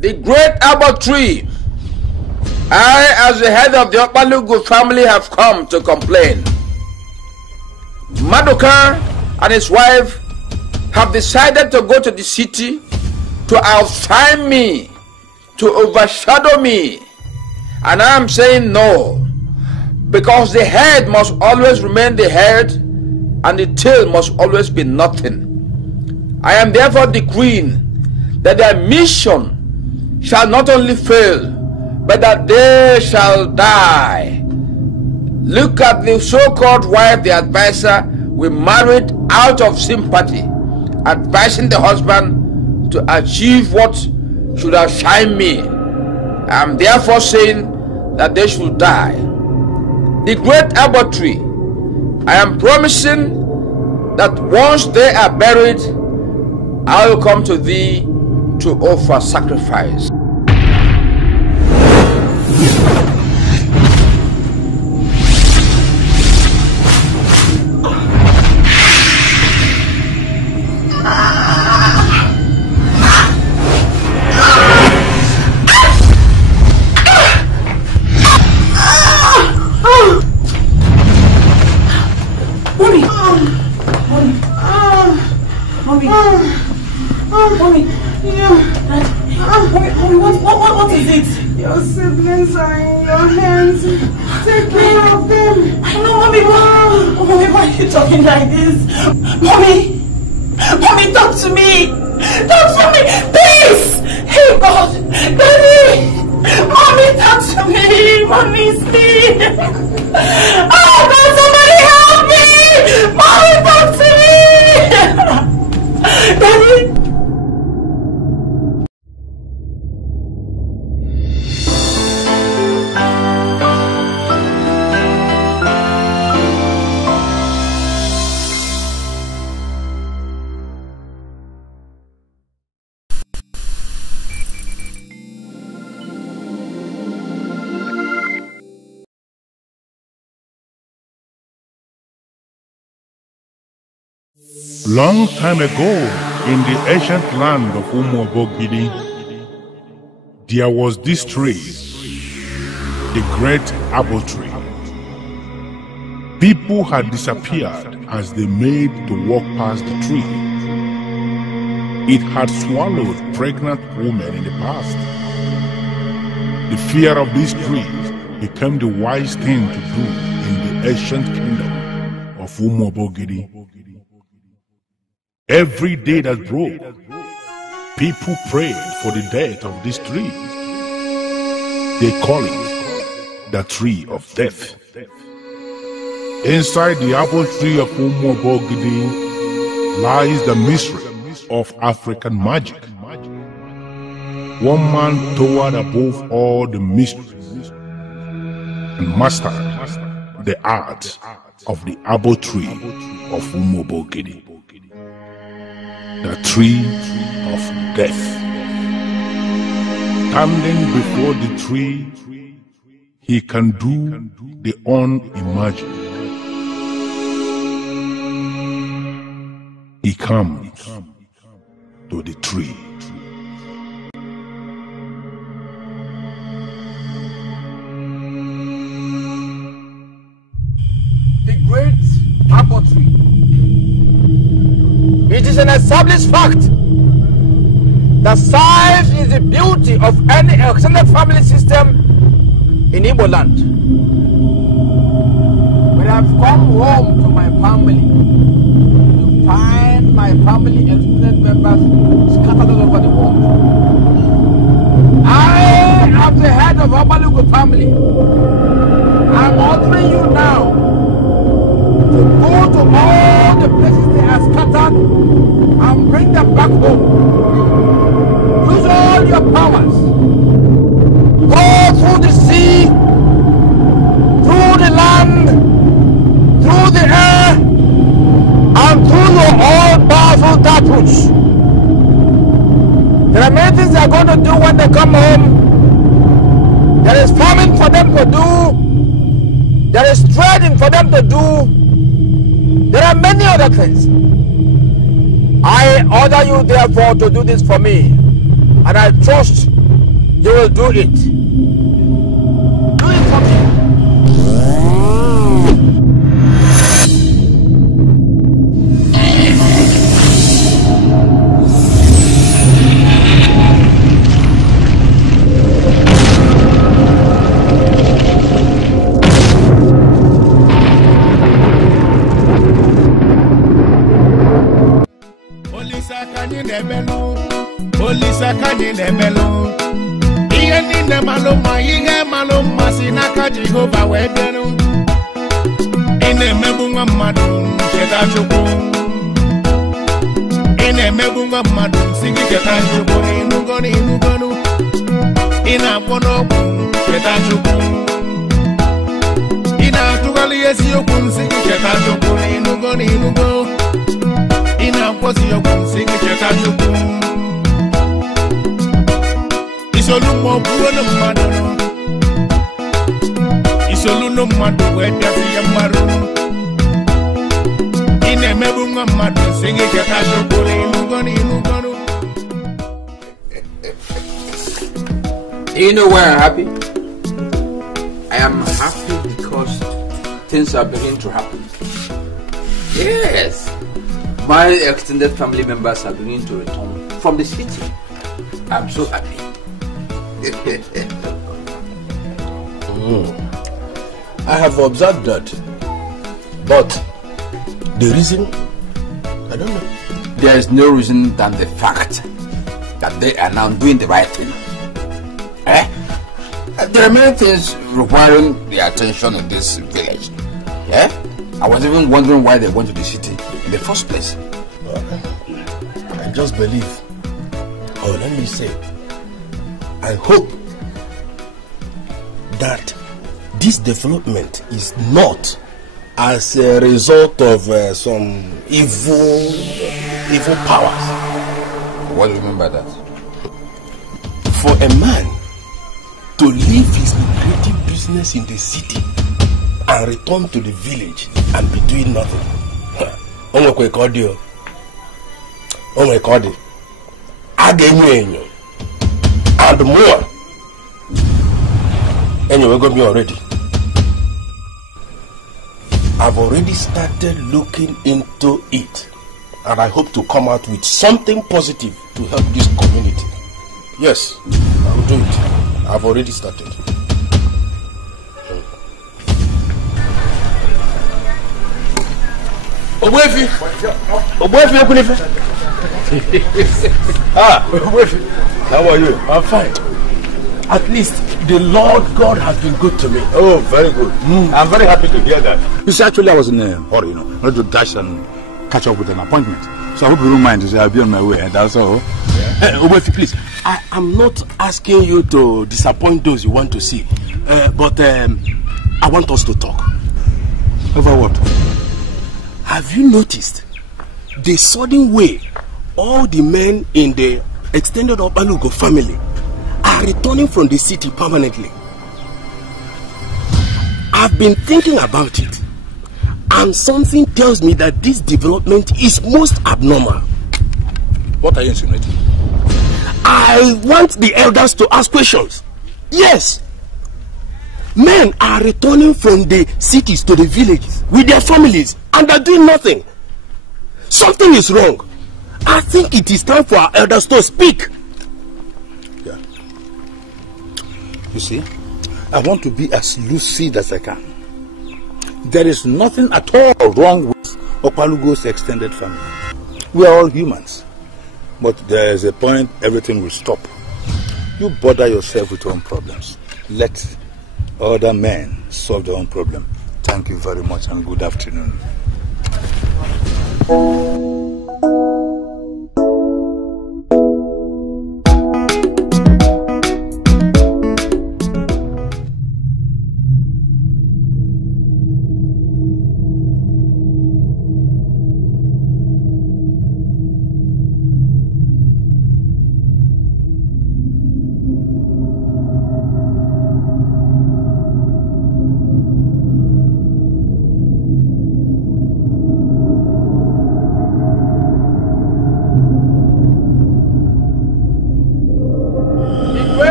The great apple tree. I, as the head of the Opalugu family, have come to complain. Maduka and his wife have decided to go to the city to outshine me, to overshadow me. And I am saying no, because the head must always remain the head and the tail must always be nothing. I am therefore decreeing that their mission shall not only fail, but that they shall die. Look at the so-called wife, the advisor, we married out of sympathy, advising the husband to achieve what should outshine me. I am therefore saying that they should die. The great apple tree, I am promising that once they are buried, I will come to thee to offer sacrifice. What is it? Your siblings are in your hands. Take care of them. I know, Mommy. Mommy, why are you talking like this? Mommy, talk to me. Talk to me, please. Hey, God, Daddy. Mommy, talk to me. Mommy, it's me. Oh, God, somebody help me. Mommy, talk to me. Daddy. Long time ago, in the ancient land of umubogi, there was this tree, the great apple tree. People had disappeared as they made to walk past the tree. It had swallowed pregnant women in the past. The fear of this tree became the wise thing to do in the ancient kingdom of umubogi. Every day that broke, people prayed for the death of this tree. They call it the tree of death. Inside the apple tree of umubogi lies the mystery of African magic. One man towered above all the mysteries and mastered the art of the apple tree of umubogi. The tree of death. Standing before the tree, he can do the unimaginable. He comes to the tree. The great apple tree. It is an established fact that size is the beauty of any extended family system in Igbo land. When I've come home to my family to find my family extended members scattered all over the world. I am the head of Opalugu family. I'm ordering you now to go to all the places they are scattered and bring them back home. Use all your powers. Go through the sea, through the land, through the air, and through your all-powerful taproots. There are many things they are going to do when they come home. There is farming for them to do. There is trading for them to do. There are many other things. I order you therefore to do this for me, and I trust You will do it. Do it for me. Olisa kanye nemelo Iye nine maloma Iye maloma Sinaka Jehova webenu Ine mebunga madu Cheta chukwu Ine mebunga madu Sigi cheta chukwu Inugonu Ina ponoku Cheta chukwu Ina tugali yesi yokun Sigi cheta chukwu Inugonu Ina posi yokun Sigi cheta chukwu Isolu mo buwe no madano Isolu no madu wete siya maru Ine mebunga madu Singi cheta chukwu Inugonu You know why I'm happy? I am happy because things are beginning to happen. Yes. My extended family members are beginning to return from the city. I'm so happy. I have observed that. But the reason, I don't know. There is no reason than the fact that they are now doing the right thing. There are many things requiring the attention in this village. I was even wondering why they went to the city in the first place. I just believe, or let me say, I hope that this development is not as a result of some evil powers. What do you mean by that? For a man to leave his lucrative business in the city and return to the village and be doing nothing. Oh my God, and more. Anyway, got me already. I've already started looking into it, and I hope to come out with something positive to help this community. Yes, I will do it. I've already started. Obuefi, how are you? I'm fine. At least the Lord God has been good to me. Oh, very good. I'm very happy to hear that. You see, actually, I was in a hurry, not to dash and catch up with an appointment. So I hope you don't mind. I'll be on my way, and that's all. Yeah. Obuefi, please. I am not asking you to disappoint those you want to see, but I want us to talk. Over what? Have you noticed the sudden way all the men in the extended Obalugo family are returning from the city permanently? I've been thinking about it, and something tells me that this development is most abnormal. What are you insinuating? I want the elders to ask questions. Yes. Men are returning from the cities to the villages with their families and are doing nothing. Something is wrong. I think it is time for our elders to speak. Yeah. You see, I want to be as lucid as I can. There is nothing at all wrong with Opalugo's extended family. We are all humans. But there is a point everything will stop. You bother yourself with your own problems. Let other men solve their own problem. Thank you very much and good afternoon.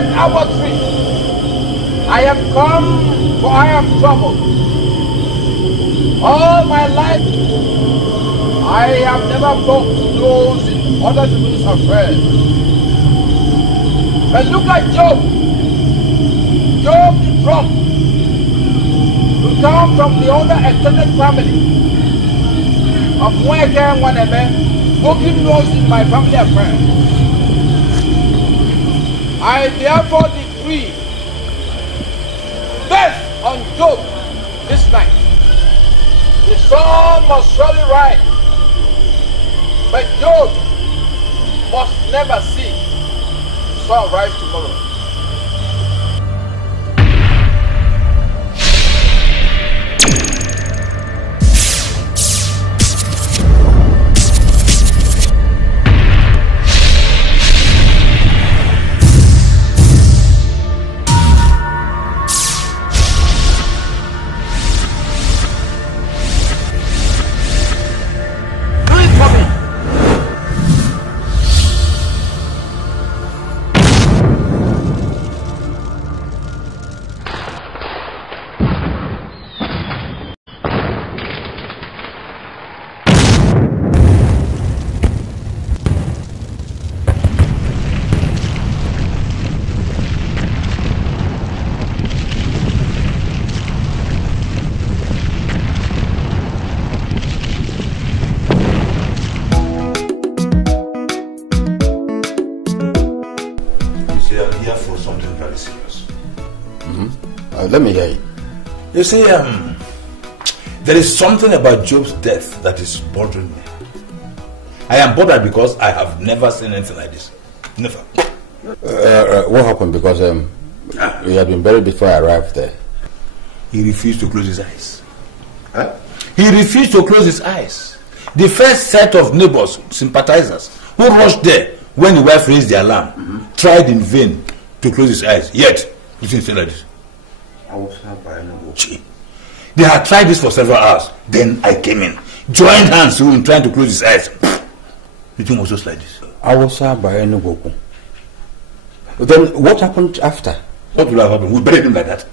Reverend Abbotry, I have come for I am troubled. All my life, I have never poked nose in other people's affairs. But look at Job. Job the drunk, who come from the other extended family of Mweke and Wanebe, poking nose in my family affairs. I therefore decree death on Job this night. The sun must surely rise, but Job must never see the sun rise tomorrow. Let me hear you. You see, there is something about Job's death that is bothering me. I am bothered because I have never seen anything like this. Never. What happened? Because he had been buried before I arrived there. He refused to close his eyes. Huh? He refused to close his eyes. The first set of neighbors, sympathizers, who rushed there when the wife raised the alarm, tried in vain to close his eyes. Yet, he didn't say like this. They had tried this for several hours. Then I came in, joined hands with him, trying to close his eyes. The thing was just like this. Then what happened after? What would have happened? We buried him like that.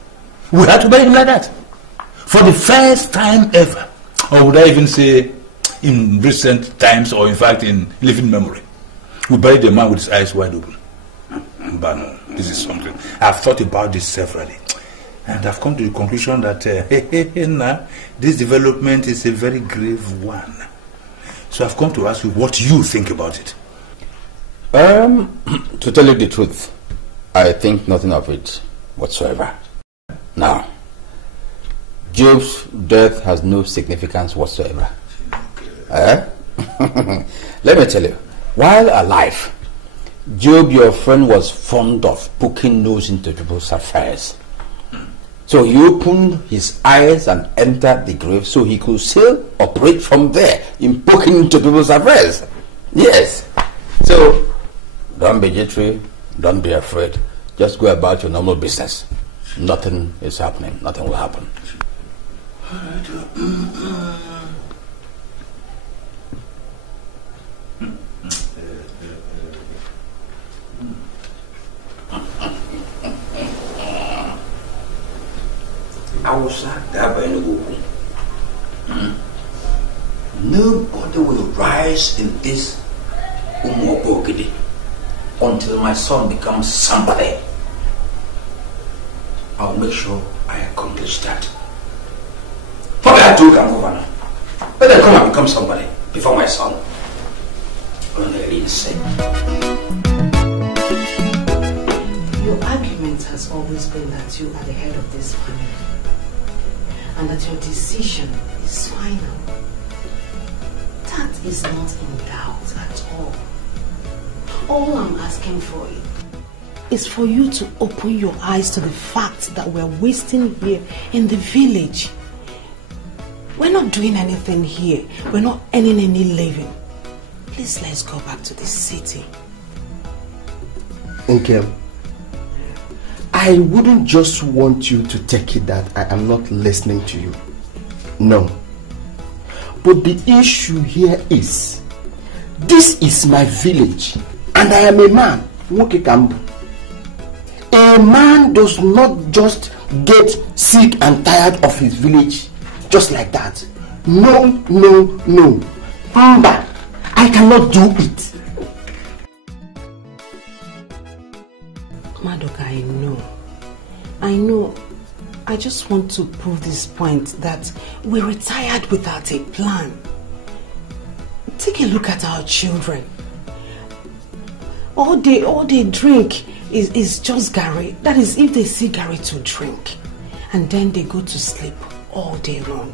We had to bury him like that. For the first time ever. Or would I even say in recent times, or in fact in living memory. We buried the man with his eyes wide open. But no, this is something. I've thought about this severally. And I've come to the conclusion that this development is a very grave one. So I've come to ask you what you think about it. To tell you the truth, I think nothing of it whatsoever. Now, Job's death has no significance whatsoever. Let me tell you, while alive, Job, your friend, was fond of poking nose into people's affairs. So he opened his eyes and entered the grave so he could still operate from there in poking into people's affairs. Yes. So, don't be jittery, don't be afraid. Just go about your normal business. Nothing is happening. Nothing will happen. Nobody will rise in this umubogi until my son becomes somebody. I'll make sure I accomplish that. Probably I do come over now. Let them come and become somebody before my son. Only insane. Your argument has always been that you are the head of this family and that your decision is final. That is not in doubt at all. All I'm asking for is for you to open your eyes to the fact that we're wasting here in the village. We're not doing anything here. We're not earning any living. Please, let's go back to the city. Okay. I wouldn't just want you to take it that I am not listening to you. No. But the issue here is, this is my village and I am a man. A man does not just get sick and tired of his village just like that. No, no, no. Mba, I cannot do it. Madoka, I know. I just want to prove this point that we retired without a plan. Take a look at our children. All they drink is just Gary. That is if they see Gary to drink. And then they go to sleep all day long.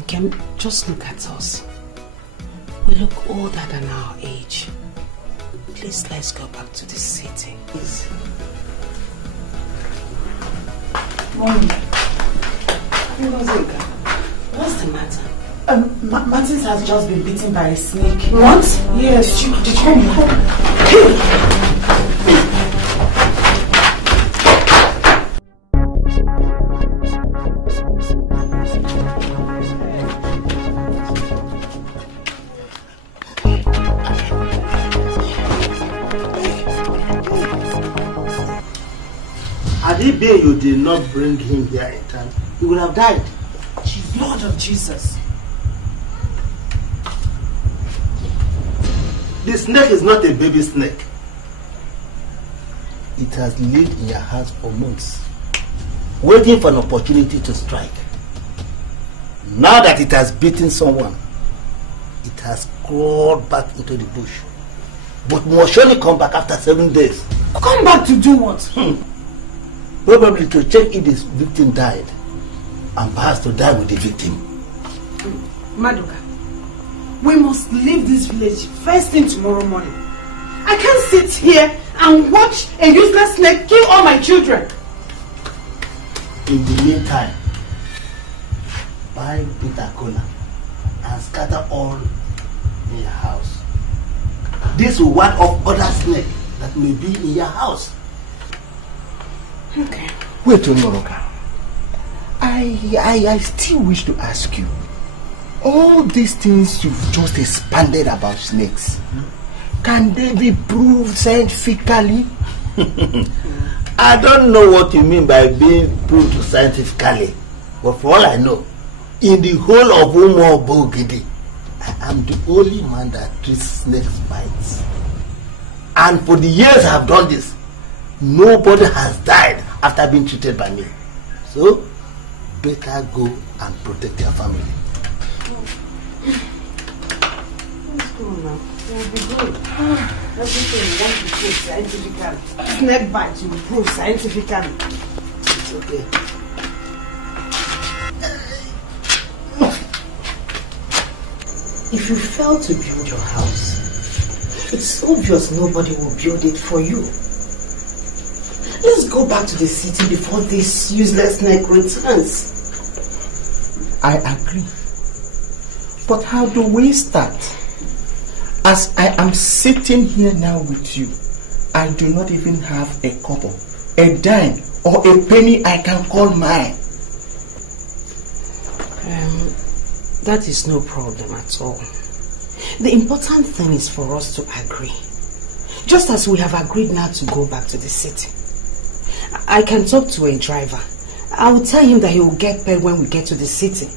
Okay, just look at us. We look older than our age. Please, let's go back to the city. Please. Mommy. What's the matter? Martins has just been bitten by a snake. What? Yes, did you know? Had it been you did not bring him here in time, he would have died. Lord of Jesus. The snake is not a baby snake. It has lived in your house for months, waiting for an opportunity to strike. Now that it has bitten someone, it has crawled back into the bush, but must surely come back after 7 days. Come back to do what? Probably to check if this victim died, and perhaps to die with the victim. Madoka, we must leave this village first thing tomorrow morning. I can't sit here and watch a useless snake kill all my children. In the meantime, buy bitter cola and scatter all in your house. This will ward off other snakes that may be in your house. Okay. Wait, Onoroka. I still wish to ask you. All these things you've just expanded about snakes, can they be proved scientifically? I don't know what you mean by being proved scientifically, but for all I know, in the whole of umubogi, I am the only man that treats snakes bites. And for the years I've done this, nobody has died after being treated by me. So, better go and protect your family. Let's go now. We'll be good. Everything we want to prove scientifically. Snake bite will prove scientifically. It's okay. If you fail to build your house, it's obvious nobody will build it for you. Let's go back to the city before this useless snake returns. I agree. But how do we start? As I am sitting here now with you, I do not even have a couple, a dime, or a penny I can call mine. That is no problem at all. The important thing is for us to agree. Just as we have agreed now to go back to the city. I can talk to a driver. I will tell him that he will get paid when we get to the city.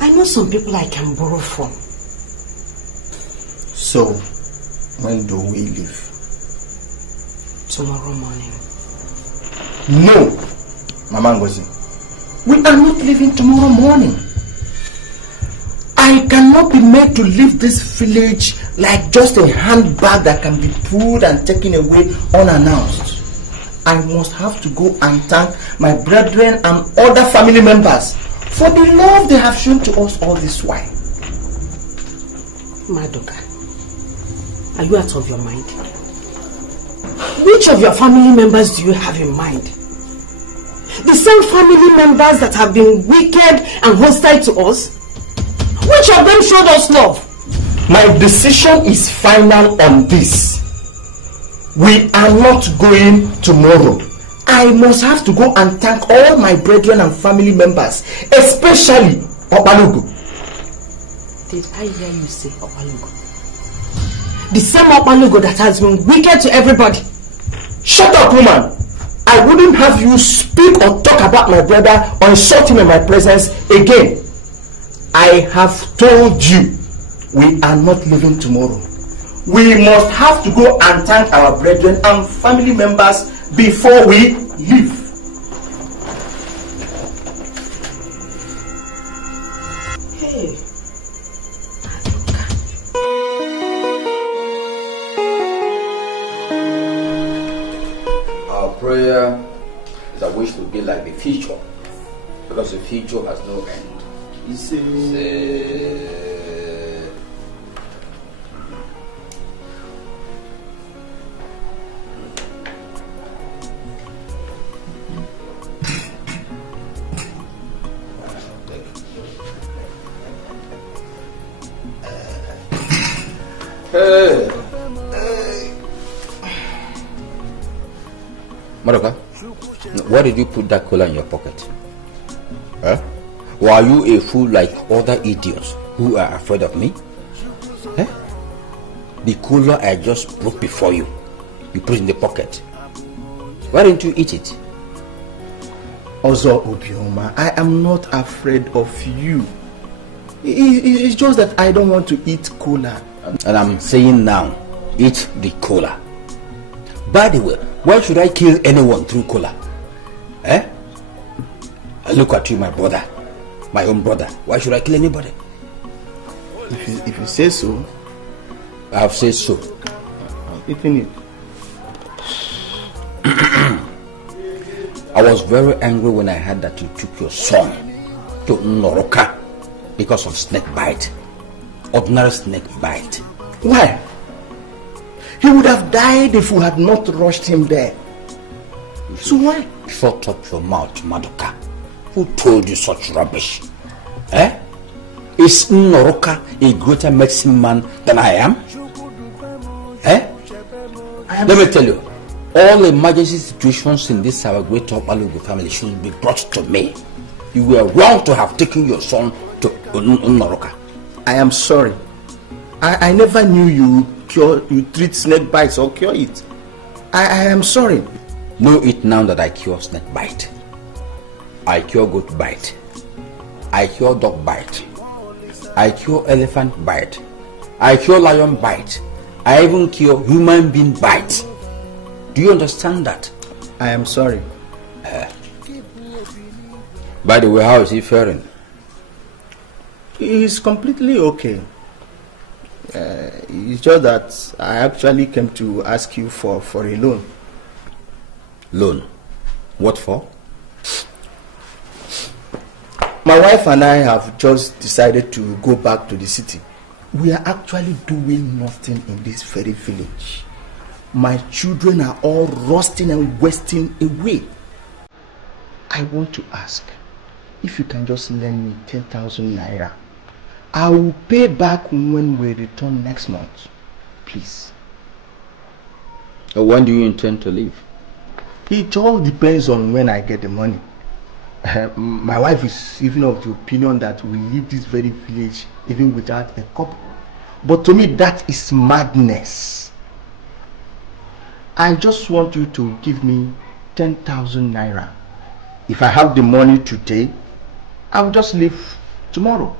I know some people I can borrow from. So, when do we leave? Tomorrow morning. No, Mama Ngozi. We are not leaving tomorrow morning. I cannot be made to leave this village like just a handbag that can be pulled and taken away unannounced. I must have to go and thank my brethren and other family members for the love they have shown to us all this while. Madoka, are you out of your mind? Which of your family members do you have in mind? The same family members that have been wicked and hostile to us? Which of them showed us love? My decision is final on this. We are not going tomorrow. I must have to go and thank all my brethren and family members, especially Opalugo. Did I hear you say Opalugo? The same Opalugo that has been wicked to everybody. Shut up, woman, I wouldn't have you speak or talk about my brother or insult him in my presence again. I have told you, we are not leaving tomorrow. We must have to go and thank our brethren and family members before we leave. Hey. Our prayer is that we should be like the future, because the future has no end. You see. Hey. Madoka, why did you put that cola in your pocket? Huh? Or are you a fool like other idiots who are afraid of me? Huh? The cola I just broke before you, you put it in the pocket. Why didn't you eat it? Ozo Obioma, I am not afraid of you. It's just that I don't want to eat cola. And I'm saying now, eat the cola. By the way, why should I kill anyone through cola? Eh? I look at you, my brother, my own brother. Why should I kill anybody? If you say so. I have said so. I'm eating it. I was very angry when I heard that you took your son to Noroka because of snake bite. Ordinary snake bite. Why? He would have died if we had not rushed him there. So why? Shut up your mouth, Madoka. Who told you such rubbish? Eh? Is Noroka a greater medicine man than I am? Eh? Let me tell you, all emergency situations in this our great Alugu family should be brought to me. You were wrong to have taken your son to Noroka. I am sorry. I never knew you treat snake bites or cure it. I am sorry. Know it now that I cure snake bite. I cure goat bite. I cure dog bite. I cure elephant bite. I cure lion bite. I even cure human being bite. Do you understand that? I am sorry. By the way, how is he faring? He is completely okay. It's just that I actually came to ask you for a loan. Loan? What for? My wife and I have just decided to go back to the city. We are actually doing nothing in this very village. My children are all rusting and wasting away. I want to ask if you can just lend me 10,000 naira. I will pay back when we return next month. Please. When do you intend to leave? It all depends on when I get the money. My wife is even of the opinion that we leave this very village even without a couple. But to me, that is madness. I just want you to give me 10,000 naira. If I have the money today, I will just leave tomorrow.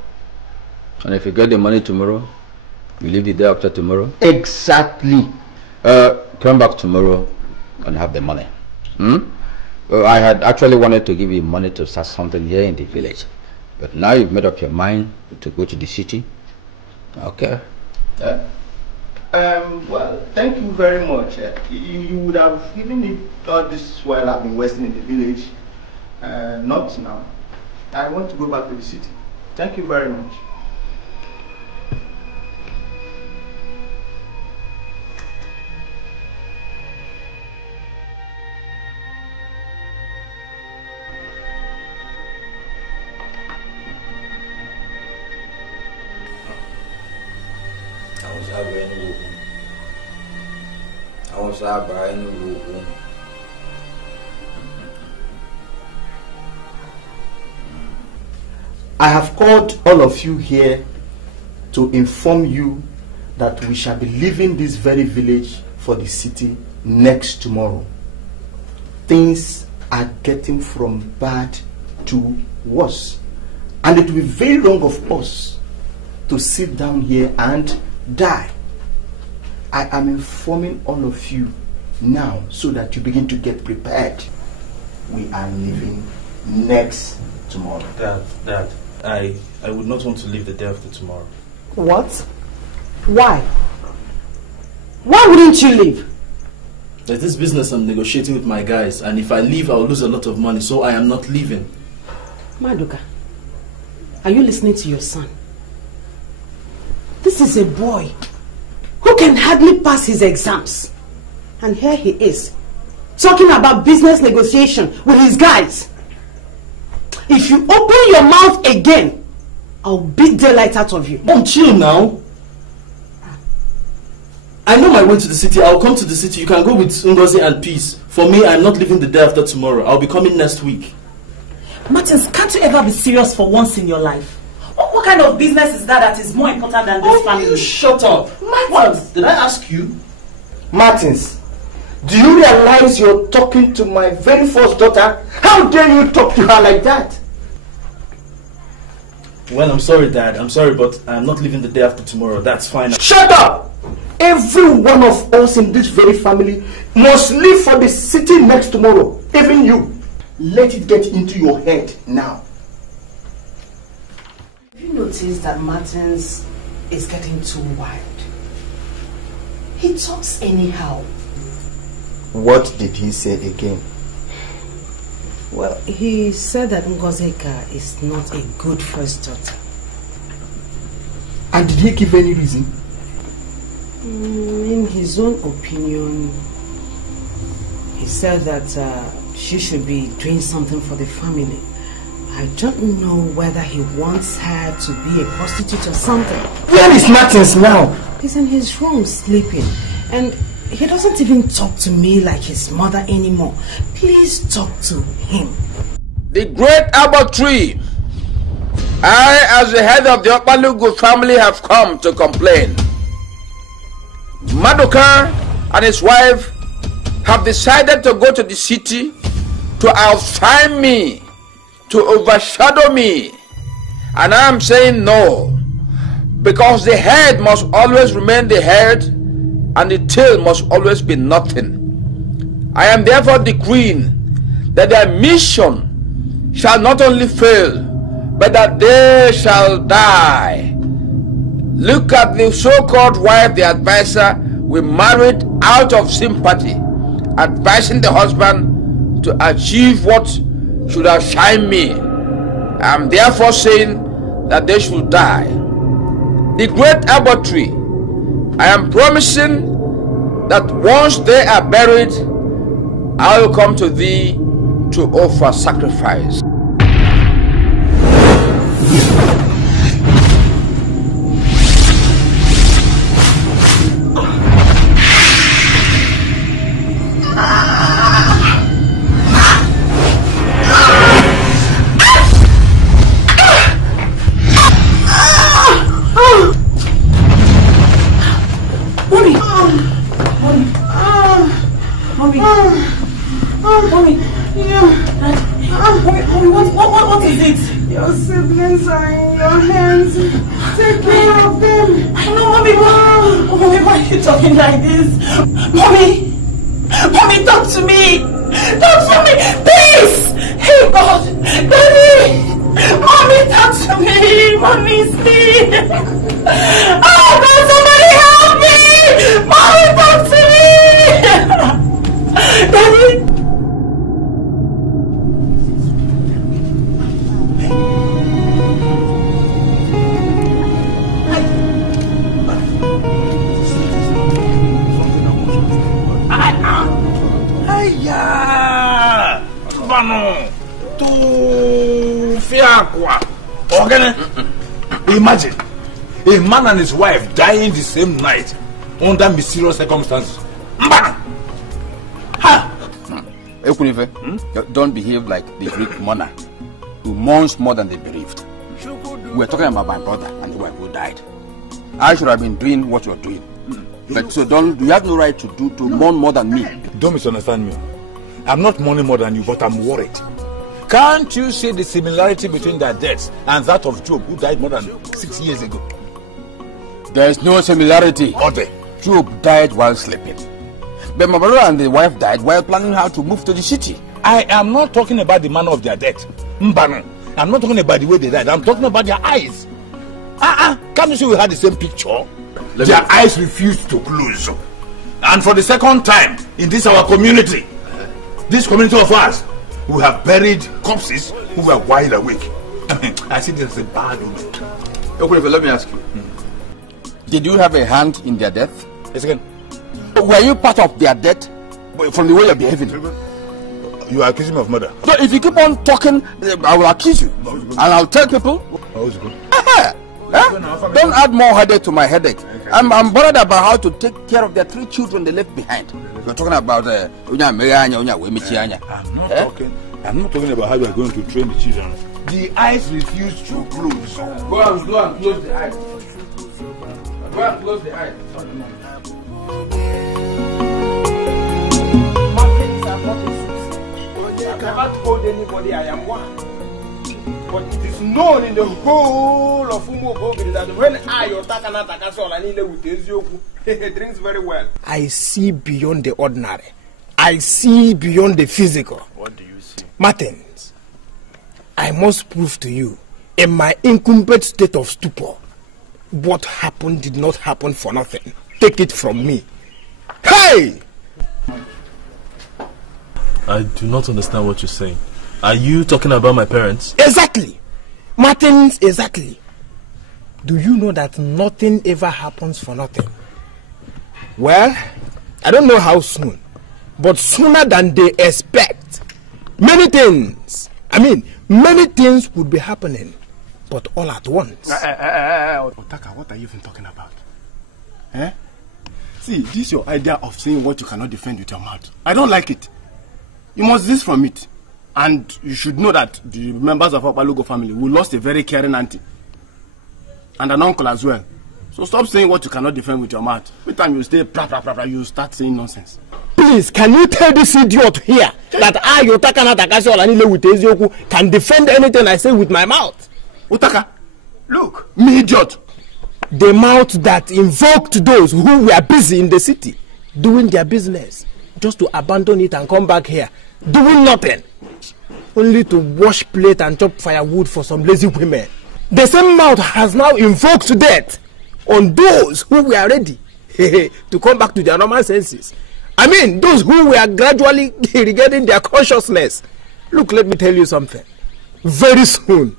And if you get the money tomorrow, you leave the day after tomorrow? Exactly. Come back tomorrow and have the money. I had actually wanted to give you money to start something here in the village. But now you've made up your mind to go to the city. Okay. Well, thank you very much. You would have given me all this while I've been wasting in the village. Not now. I want to go back to the city. Thank you very much. I have called all of you here to inform you that we shall be leaving this very village for the city next tomorrow. things are getting from bad to worse. And it will be very wrong of us to sit down here and die. I am informing all of you now so that you begin to get prepared. We are leaving next tomorrow. Dad, I would not want to leave the day after tomorrow. What? Why? Why wouldn't you leave? There's this business I'm negotiating with my guys, and if I leave, I'll lose a lot of money, so I am not leaving. Maduka, are you listening to your son? This is a boy who can hardly pass his exams. And here he is, talking about business negotiation with his guys. If you open your mouth again, I'll beat daylight out of you. Mom, chill now. I know my way to the city. I'll come to the city. You can go with Ngozi and Peace. For me, I'm not leaving the day after tomorrow. I'll be coming next week. Martins, can't you ever be serious for once in your life? What kind of business is that is more important than this family? You shut up. Martins. What? Did I ask you? Martins, do you realize you're talking to my very first daughter? How dare you talk to her like that? Well, I'm sorry, Dad. I'm sorry, but I'm not leaving the day after tomorrow. That's fine. Shut up! Every one of us in this very family must leave for the city next tomorrow. Even you. Let it get into your head now. Have you noticed that Martins is getting too wild? He talks anyhow. What did he say again? Well, he said that Ngozika is not a good first daughter. And did he give any reason? In his own opinion, he said that she should be doing something for the family. I don't know whether he wants her to be a prostitute or something. Where is Martins now? He's in his room sleeping. And he doesn't even talk to me like his mother anymore. Please talk to him. The great Abba tree. I, as the head of the Okpalugu family, have come to complain. Maduka and his wife have decided to go to the city to outshine me, to overshadow me. And I am saying no, because the head must always remain the head and the tail must always be nothing. I am therefore decreeing that their mission shall not only fail, but that they shall die. Look at the so-called wife, the advisor, we married out of sympathy, advising the husband to achieve what should outshine me. I am therefore saying that they should die. The great Abba tree, I am promising that once they are buried, I will come to thee to offer sacrifice. What is it? Your siblings are in your hands. Take care of them. I know, Mommy. Mommy, why are you talking like this? Mommy, talk to me. Talk to me, please. Hey, God. Daddy. Mommy, talk to me. Mommy, please. Oh, God, somebody help me. Mommy, talk to me. Daddy. Imagine a man and his wife dying the same night under mysterious circumstances. Don't behave like the Greek monarch who mourns more than the bereaved. We're talking about my brother and the wife who died. I should have been doing what you're doing. But so you have no right to mourn more than me. Don't misunderstand me. I'm not mourning more than you, but I'm worried. Can't you see the similarity between their deaths and that of Job, who died more than 6 years ago? There is no similarity. Ode. Job died while sleeping. But my brother and the wife died while planning how to move to the city. I am not talking about the manner of their death. Mbano. I'm not talking about the way they died. I'm talking about their eyes. Can't you see we had the same picture? Their eyes refused to close. And for the second time in this our community, this community of ours, we have buried corpses who were wide awake. I see this as a bad omen. Okay, let me ask you. Did you have a hand in their death? Yes, again. Were you part of their death from the way you're behaving? You are accusing me of murder. So if you keep on talking, I will accuse you. And I'll tell people. Don't add more headache to my headache. I'm bothered about how to take care of their 3 children they left behind. You're talking about I'm not talking about how you are going to train the children. The eyes refuse to close. Go and close the eyes. Go and close the eyes. I've never told anybody I am one. But it is known in the whole of umubogi that when I he drinks very well. I see beyond the ordinary. I see beyond the physical. What do you see? Martins, I must prove to you, in my incumbent state of stupor, what happened did not happen for nothing. Take it from me. Hey! I do not understand what you're saying. Are you talking about my parents? Exactly. Martins, exactly. Do you know that nothing ever happens for nothing? Well, I don't know how soon, but sooner than they expect. Many things would be happening, but all at once. Otaka, what are you even talking about? Eh? See, this is your idea of saying what you cannot defend with your mouth. I don't like it. You must desist from it. And you should know that the members of our Balugo family, we lost a very caring auntie. And an uncle as well. So stop saying what you cannot defend with your mouth. Every time you stay, you start saying nonsense. Please, can you tell this idiot here that I, Otaka Natakashi Olanile with Ezioku, can defend anything I say with my mouth? Otaka, look, me idiot. The mouth that invoked those who were busy in the city, doing their business, just to abandon it and come back here, doing nothing. Only to wash plate and chop firewood for some lazy women. The same mouth has now invoked death on those who were ready to come back to their normal senses. I mean, those who were gradually regaining their consciousness. Look, let me tell you something. Very soon,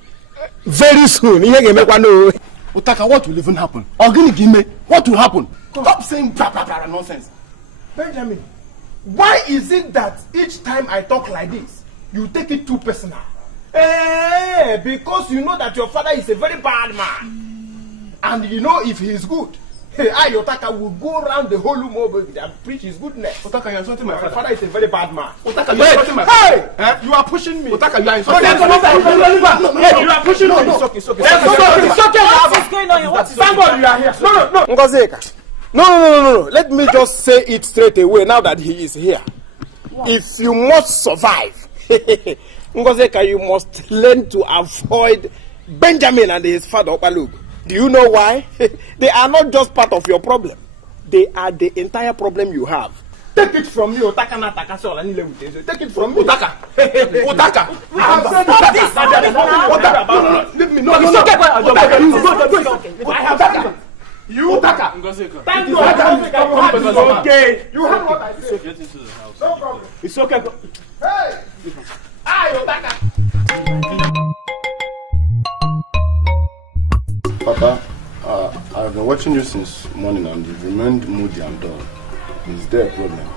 Otaka, what will even happen? Iheme, what will happen? Stop saying nonsense. Benjamin, why is it that each time I talk like this, you take it too personal? Because you know that your father is a very bad man. And you know if he is good, I, Otaka, will go around the whole umubogi and preach his goodness. Otaka, you are insulting my father. My father is a very bad man. Otaka, you are insulting my father. Hey! You are pushing me. Otaka, you are insulting my father. You are pushing me. It's okay. What is going on here? Somebody, you are here. No. Ngozeka. No. Let me just say it straight away now that he is here. What? If you must survive, Ngozeka, you must learn to avoid Benjamin and his father Opalug. Do you know why? They are not just part of your problem. They are the entire problem you have. Take it from me, Otaka Nataka. Take it from me. Otaka. We have said this. No. Leave me. No. It's okay. I have done it. You Otaka. Thank you. It's okay. You heard what I said. Get into the house. No problem. It's okay. Hey. Otaka. Papa, I've been watching you since morning and you've remained moody and dull. Is there a problem?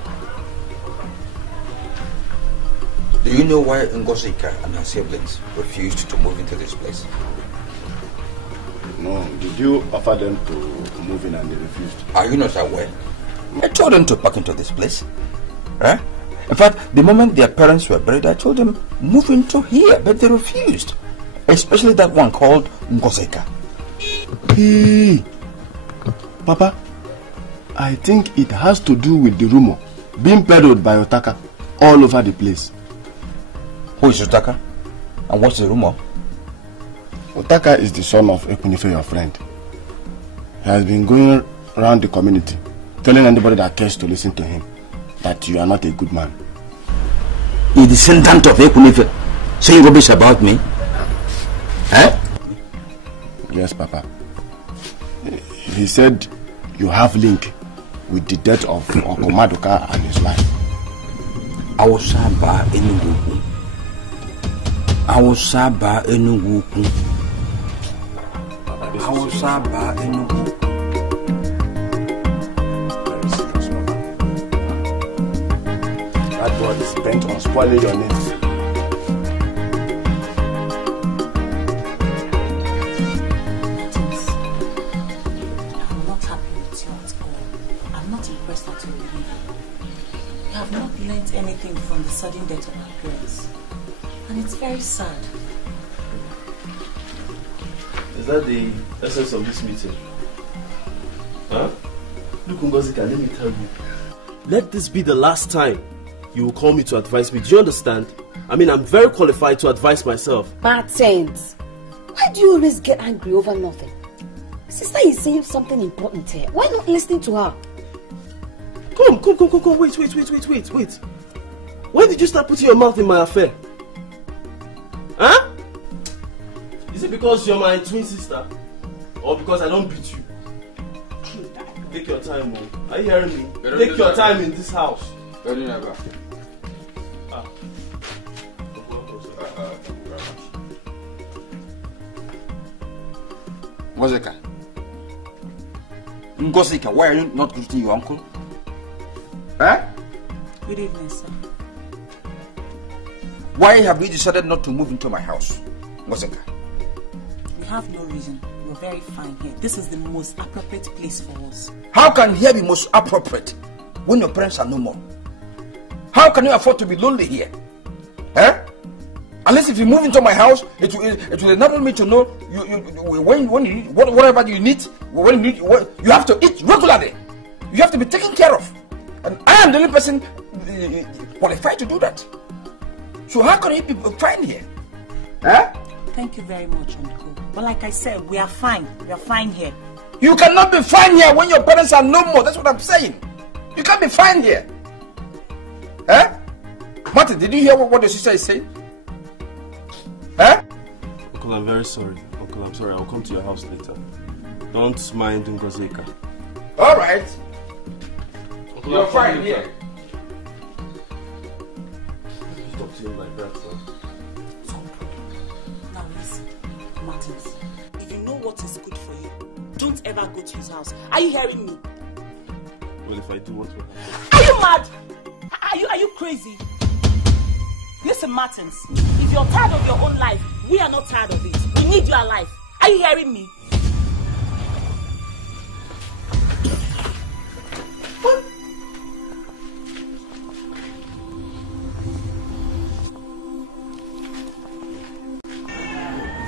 Do you know why Ngosika and her siblings refused to move into this place? No. Did you offer them to move in and they refused? Are you not aware? I told them to pack into this place. Huh? In fact, the moment their parents were buried, I told them move into here, but they refused. Especially that one called Ngosika. Hey, Papa, I think it has to do with the rumor being peddled by Otaka all over the place. Who is Utaka? And what's the rumor? Utaka is the son of Ekunife, your friend. He has been going around the community, telling anybody that cares to listen to him that you are not a good man. The descendant of Ekunife saying rubbish about me? Eh? Yes, Papa. He said you have link with the death of Okomadoka and his wife. Awosaba Enugu. Awosaba Enugu. Awosaba Enugu. That boy is bent on spoiling your name. I'm not happy with you at all. I'm not impressed at all. You have not learned anything from the sudden death of my parents. And it's very sad. Is that the essence of this meeting? Huh? Look, Ngozika, let me tell you. Let this be the last time you will call me to advise me. Do you understand? I mean, I'm very qualified to advise myself. Martins, why do you always get angry over nothing? Sister is saying something important here. Why not listening to her? Come. Wait. When did you start putting your mouth in my affair? Huh? Is it because you're my twin sister? Or because I don't beat you? Take your time, man. Are you hearing me? Take your time in this house. Ngozika, why are you not greeting your uncle? Eh? Good evening, sir. Why have you decided not to move into my house, Ngozika? We have no reason. We're very fine here. This is the most appropriate place for us. How can here be most appropriate when your parents are no more? How can you afford to be lonely here? Eh? Unless if you move into my house, it will enable me to know when you need whatever you need, you have to eat regularly. You have to be taken care of. And I am the only person qualified to do that. So how can you be fine here? Eh? Thank you very much, Uncle. But like I said, we are fine. We are fine here. You cannot be fine here when your parents are no more. That's what I'm saying. You can't be fine here. Eh? Martin, did you hear what your sister is saying? Eh? Uncle, I'm very sorry. Uncle, I'm sorry. I'll come to your house later. Don't mind Ngozika. All right. Uncle, you're fine here. You talk to him like that, sir. Now listen, Martins. If you know what is good for you, don't ever go to his house. Are you hearing me? Well, if I do, what will happen? Are you mad? Are you crazy? Listen, Martins. If you're tired of your own life, we are not tired of it. We need you alive. Are you hearing me?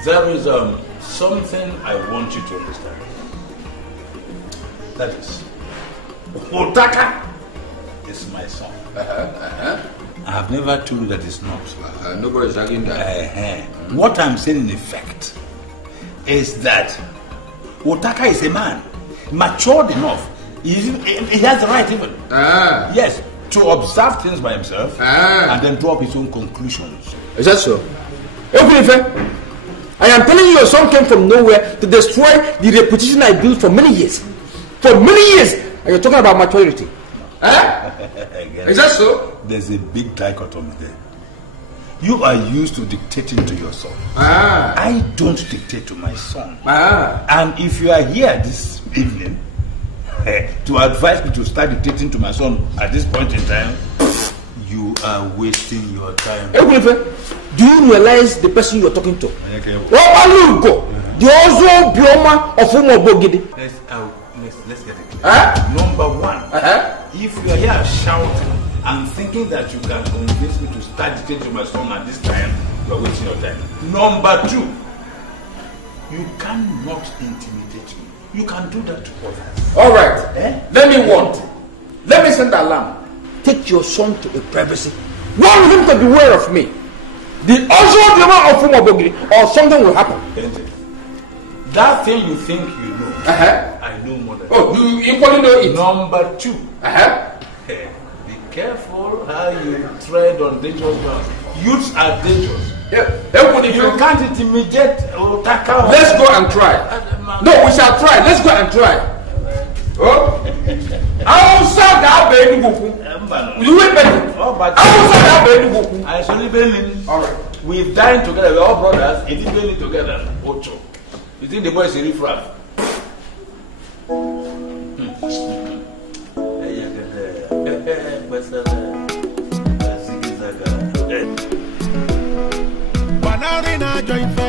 There is something I want you to understand. That is, Utaka is my son. I have never told you that it's not. Nobody's arguing that. What I'm saying in effect is that Utaka is a man, matured enough. He has the right even. Yes, to observe things by himself and then draw up his own conclusions. Is that so? Ekunife, I am telling you, your son came from nowhere to destroy the reputation I built for many years. For many years, and you're talking about maturity. Is that so? There's a big dichotomy there. You are used to dictating to your son. I don't dictate to my son. And if you are here this evening to advise me to start dictating to my son at this point in time, you are wasting your time. Do you realize the person you are talking to? The Ozo Bioma of umubogi. Let's get it clear. Number one, if you are here shouting and thinking that you can convince me to start dictating to my son at this time, you are wasting your time. Number two, you cannot intimidate me. You can do that to others. All right. Let me warn. Let me send the alarm. Take your son to a privacy Warn him to beware of me. The also of umubogi, or something will happen. That thing you think you know, I know more than you. You equally know it. Number 2. Be careful how you tread on dangerous ground. Youths are dangerous. If you can't intimidate or tackle. Let's go and try. No, we shall try. Let's go and try. Outside that baby buku. You wait, baby. Outside that baby buku. I shall be. All right. We've dined together. We're all brothers. It is really together. Ocho. You think the boy is a riffraff? Banarina joyfe,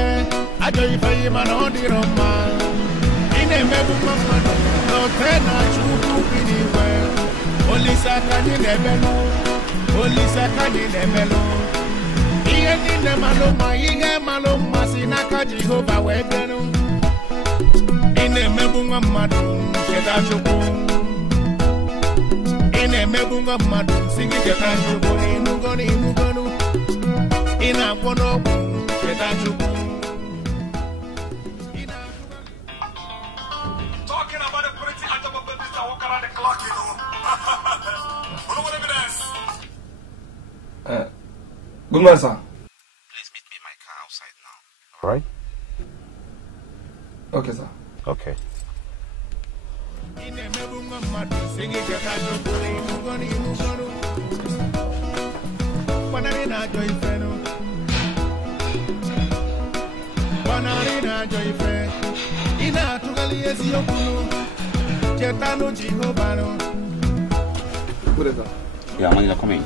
ajoyfe manodi roma. Ine mebu mama no tena chuku biniwe. Olisa kani nebelo, olisa kani nebelo. Iye nine maloma sinaka Jehovah webeno. Ine mebu mama keta chuku. Ine mebu mama singi keta chuku inugonu. Ina kono keta chuku. Talking about the pretty item of business that walk around the clock, you know. What evidence? Good morning, sir. Please meet me in my car outside now. Alright? Okay, sir. Okay. Yeah, Manila, come in.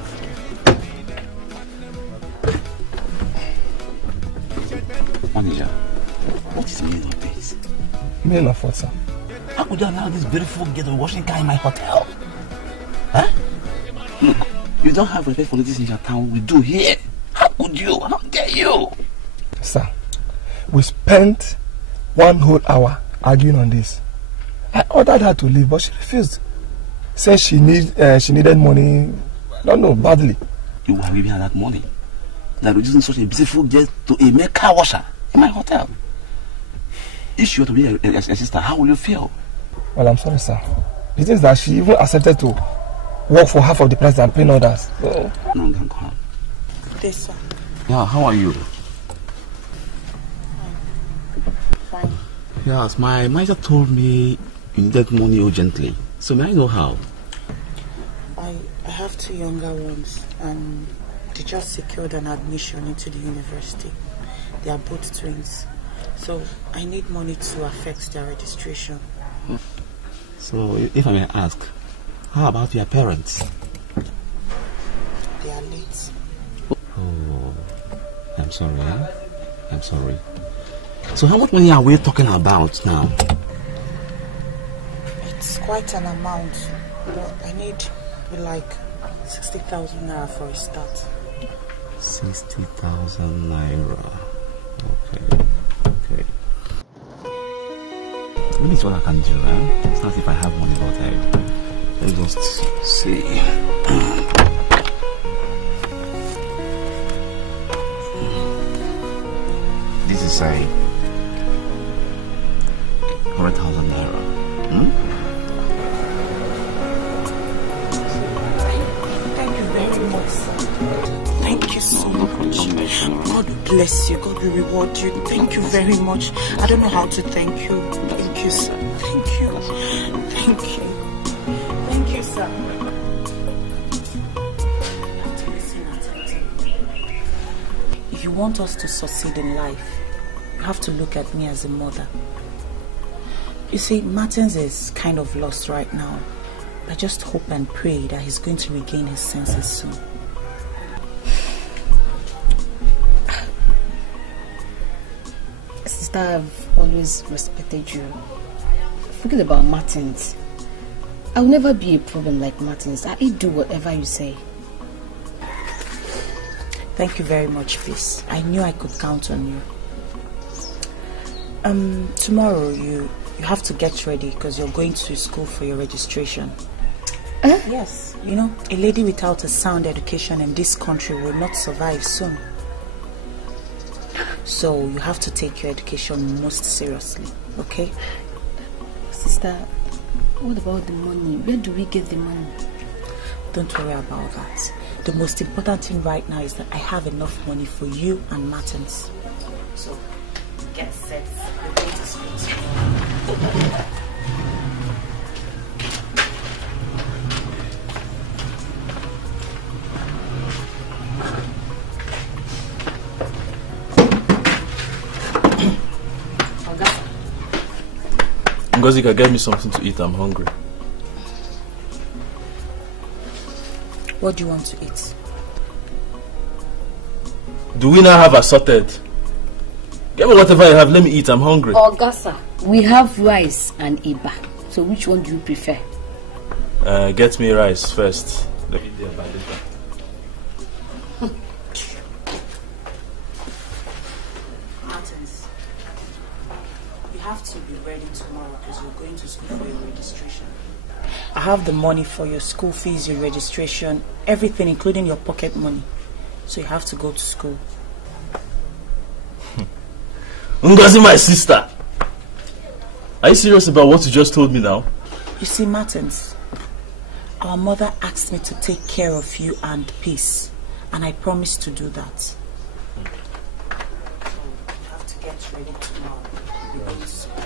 Manager, what is the meaning of this? Meaning of what, sir? How could you allow this beautiful girl to be washing car in my hotel? Huh? Look, you don't have respect for this in your town. We do here. How could you? How dare you? Sir, we spent 1 whole hour arguing on this. I ordered her to leave, but she refused. Said she needed money, I don't know, badly. You were giving her that money? That reducing such a beautiful girl to a male car washer in my hotel? If she were to be a sister, how will you feel? Well, I'm sorry, sir. The thing is that she even accepted to work for half of the price and paying others. So... No, don't come. Yes, sir. Yeah, how are you? Fine. Yes, my manager told me you needed money urgently. So may I know how? I have 2 younger ones and they just secured an admission into the university. They are both twins. So I need money to affect their registration. So if I may ask, how about your parents? They are late. Oh, I'm sorry. I'm sorry. So how much money are we talking about now? It's quite an amount, but I need like 60,000 naira for a start. 60,000 naira. Okay. Let me see what I can do, It's not as if I have money, but let's just see. This is a 100,000 naira. Thank you very much, sir. Thank you so much. God bless you. God will reward you. Thank you very much. I don't know how to thank you. Thank you, sir. Thank you. Thank you. Thank you, sir. If you want us to succeed in life, you have to look at me as a mother. You see, Martins is kind of lost right now. I just hope and pray that he's going to regain his senses soon. Sister, I've always respected you. Forget about Martins. I'll never be a problem like Martins. I'll do whatever you say. Thank you very much, Peace. I knew I could count on you. Tomorrow you have to get ready because you're going to school for your registration. Yes. You know, a lady without a sound education in this country will not survive soon. So you have to take your education most seriously, okay? Sister, what about the money? Where do we get the money? Don't worry about that. The most important thing right now is that I have enough money for you and Martins. So, get set. We're going to school tomorrow. Ngozika, get me something to eat. I'm hungry. What do you want to eat? Do we now have assorted? Get me whatever you have. Let me eat. I'm hungry. Ogasa, we have rice and iba. So which one do you prefer? Get me rice first. Let me eat there by later. Martins, you have to be ready tomorrow because you're going to school for your registration. I have the money for your school fees, your registration, everything, including your pocket money. So you have to go to school. Ngozi, my sister. Are you serious about what you just told me now? You see, Martins, our mother asked me to take care of you and peace. And I promised to do that. So you have to get ready tomorrow. We're going to school.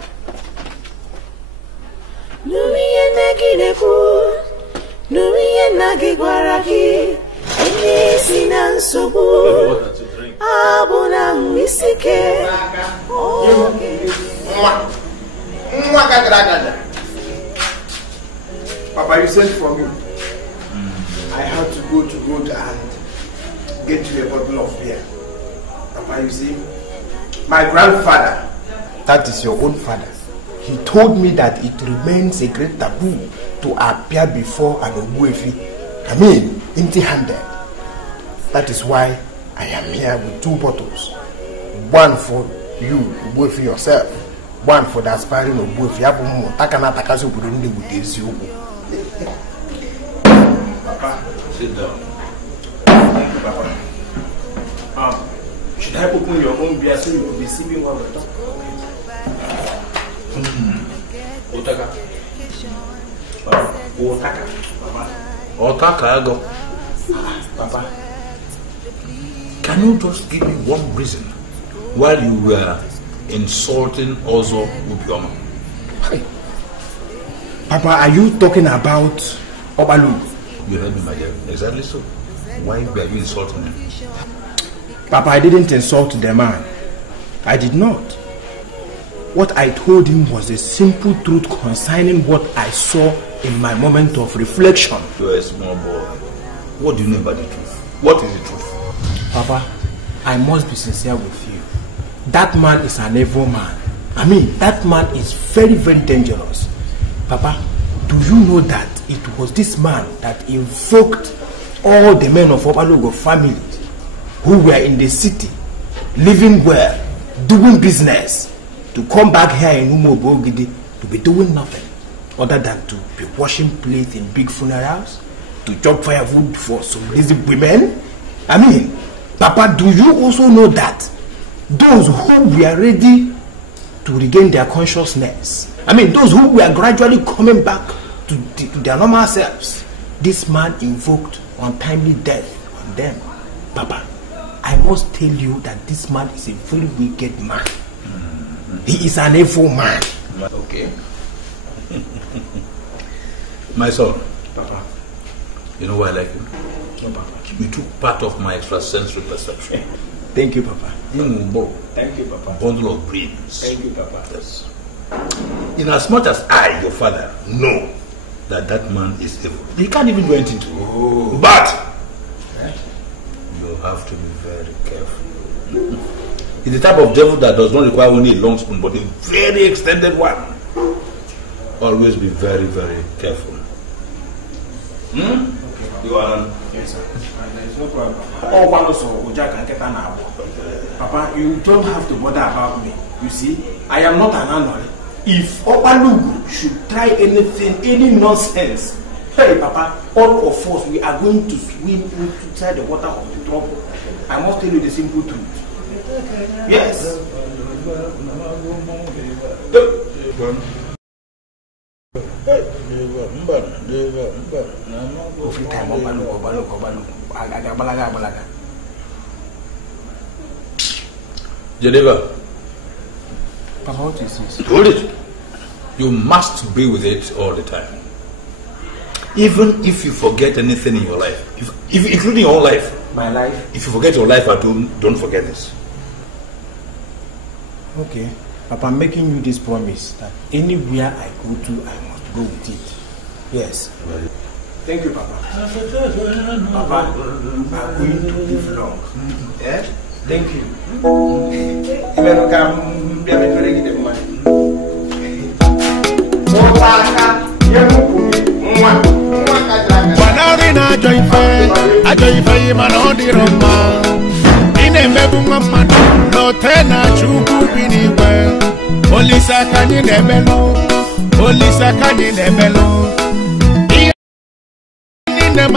Papa, you sent for me. I had to go to road and get you a bottle of beer. Papa, you see, my grandfather, that is your own father, he told me that it remains a great taboo to appear before an Ogbuefi. I mean, empty-handed. That is why I am here with 2 bottles. One for you, Ogbuefi yourself. One for the aspiring Ogbuefi. Papa, sit down. Thank you, Papa. Should I open your own beer so you will be sipping while we talk? Otaka. Otaka. Papa. Otaka, go. Papa. Can you just give me one reason why you were insulting Ozo Ubioma? Hey. Papa, are you talking about Obalu? You heard me, my dear. Exactly so. Why were you insulting him? Papa, I didn't insult the man. I did not. What I told him was a simple truth concerning what I saw in my moment of reflection. You're a small boy. What do you know about the truth? What is the truth? Papa, I must be sincere with you. That man is an evil man. I mean, that man is very, very dangerous. Papa, do you know that it was this man that invoked all the men of Obalogo family who were in the city, living well, doing business, to come back here in umubogi to be doing nothing other than to be washing plates in big funerals, to chop firewood for some lazy women? I mean, Papa, do you also know that those who were ready to regain their consciousness, I mean, those who were gradually coming back to their normal selves, this man invoked untimely death on them? Papa, I must tell you that this man is a very wicked man. He is an evil man. Okay. My son. Papa. You know why I like you? No, Papa. You took part of my extrasensory perception. Thank you, Papa. Thank you, Papa. Bundle of brains. Thank you, Papa. Yes. In as much as I, your father, know that that man is evil, he can't even do anything to you. But you have to be very careful. He's the type of devil that does not require only a long spoon, but a very extended one. Always be very, very careful. Okay. You are. Yes, sir. There is no problem. Papa, you don't have to bother about me. You see, I am not an anomaly. If Obalugu should try anything, any nonsense, Hey, Papa, all of us, we are going to swim inside the water of the trouble. I must tell you the simple truth. Yes. Geneva. Papa, what is this? Hold it. You must be with it all the time. Even if you forget anything in your life, if including your own life. My life? If you forget your life at home, don't forget this. Okay. Papa, I'm making you this promise that anywhere I go to, I must go with it. Yes. Thank you, Papa. Papa, I'm going to live long. Eh? Thank you. Wanarina ajoife manodi roma ine mebu mama no tena chuku biniwe olisa kanyi nebelo ine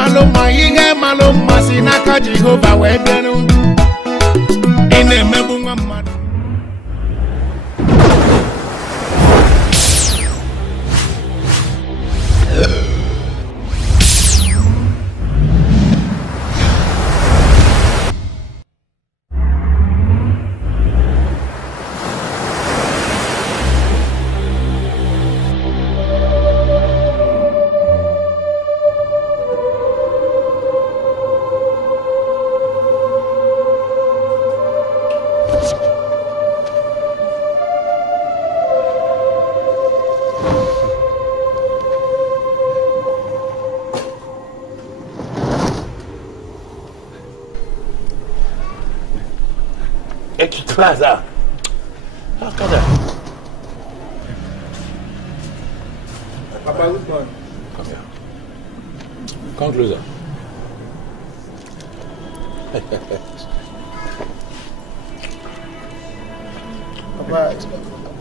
maloma sinaka Jehovah webenu ine mebu mama. Plaza. Papa, who's gone? Come here. Come closer. Papa,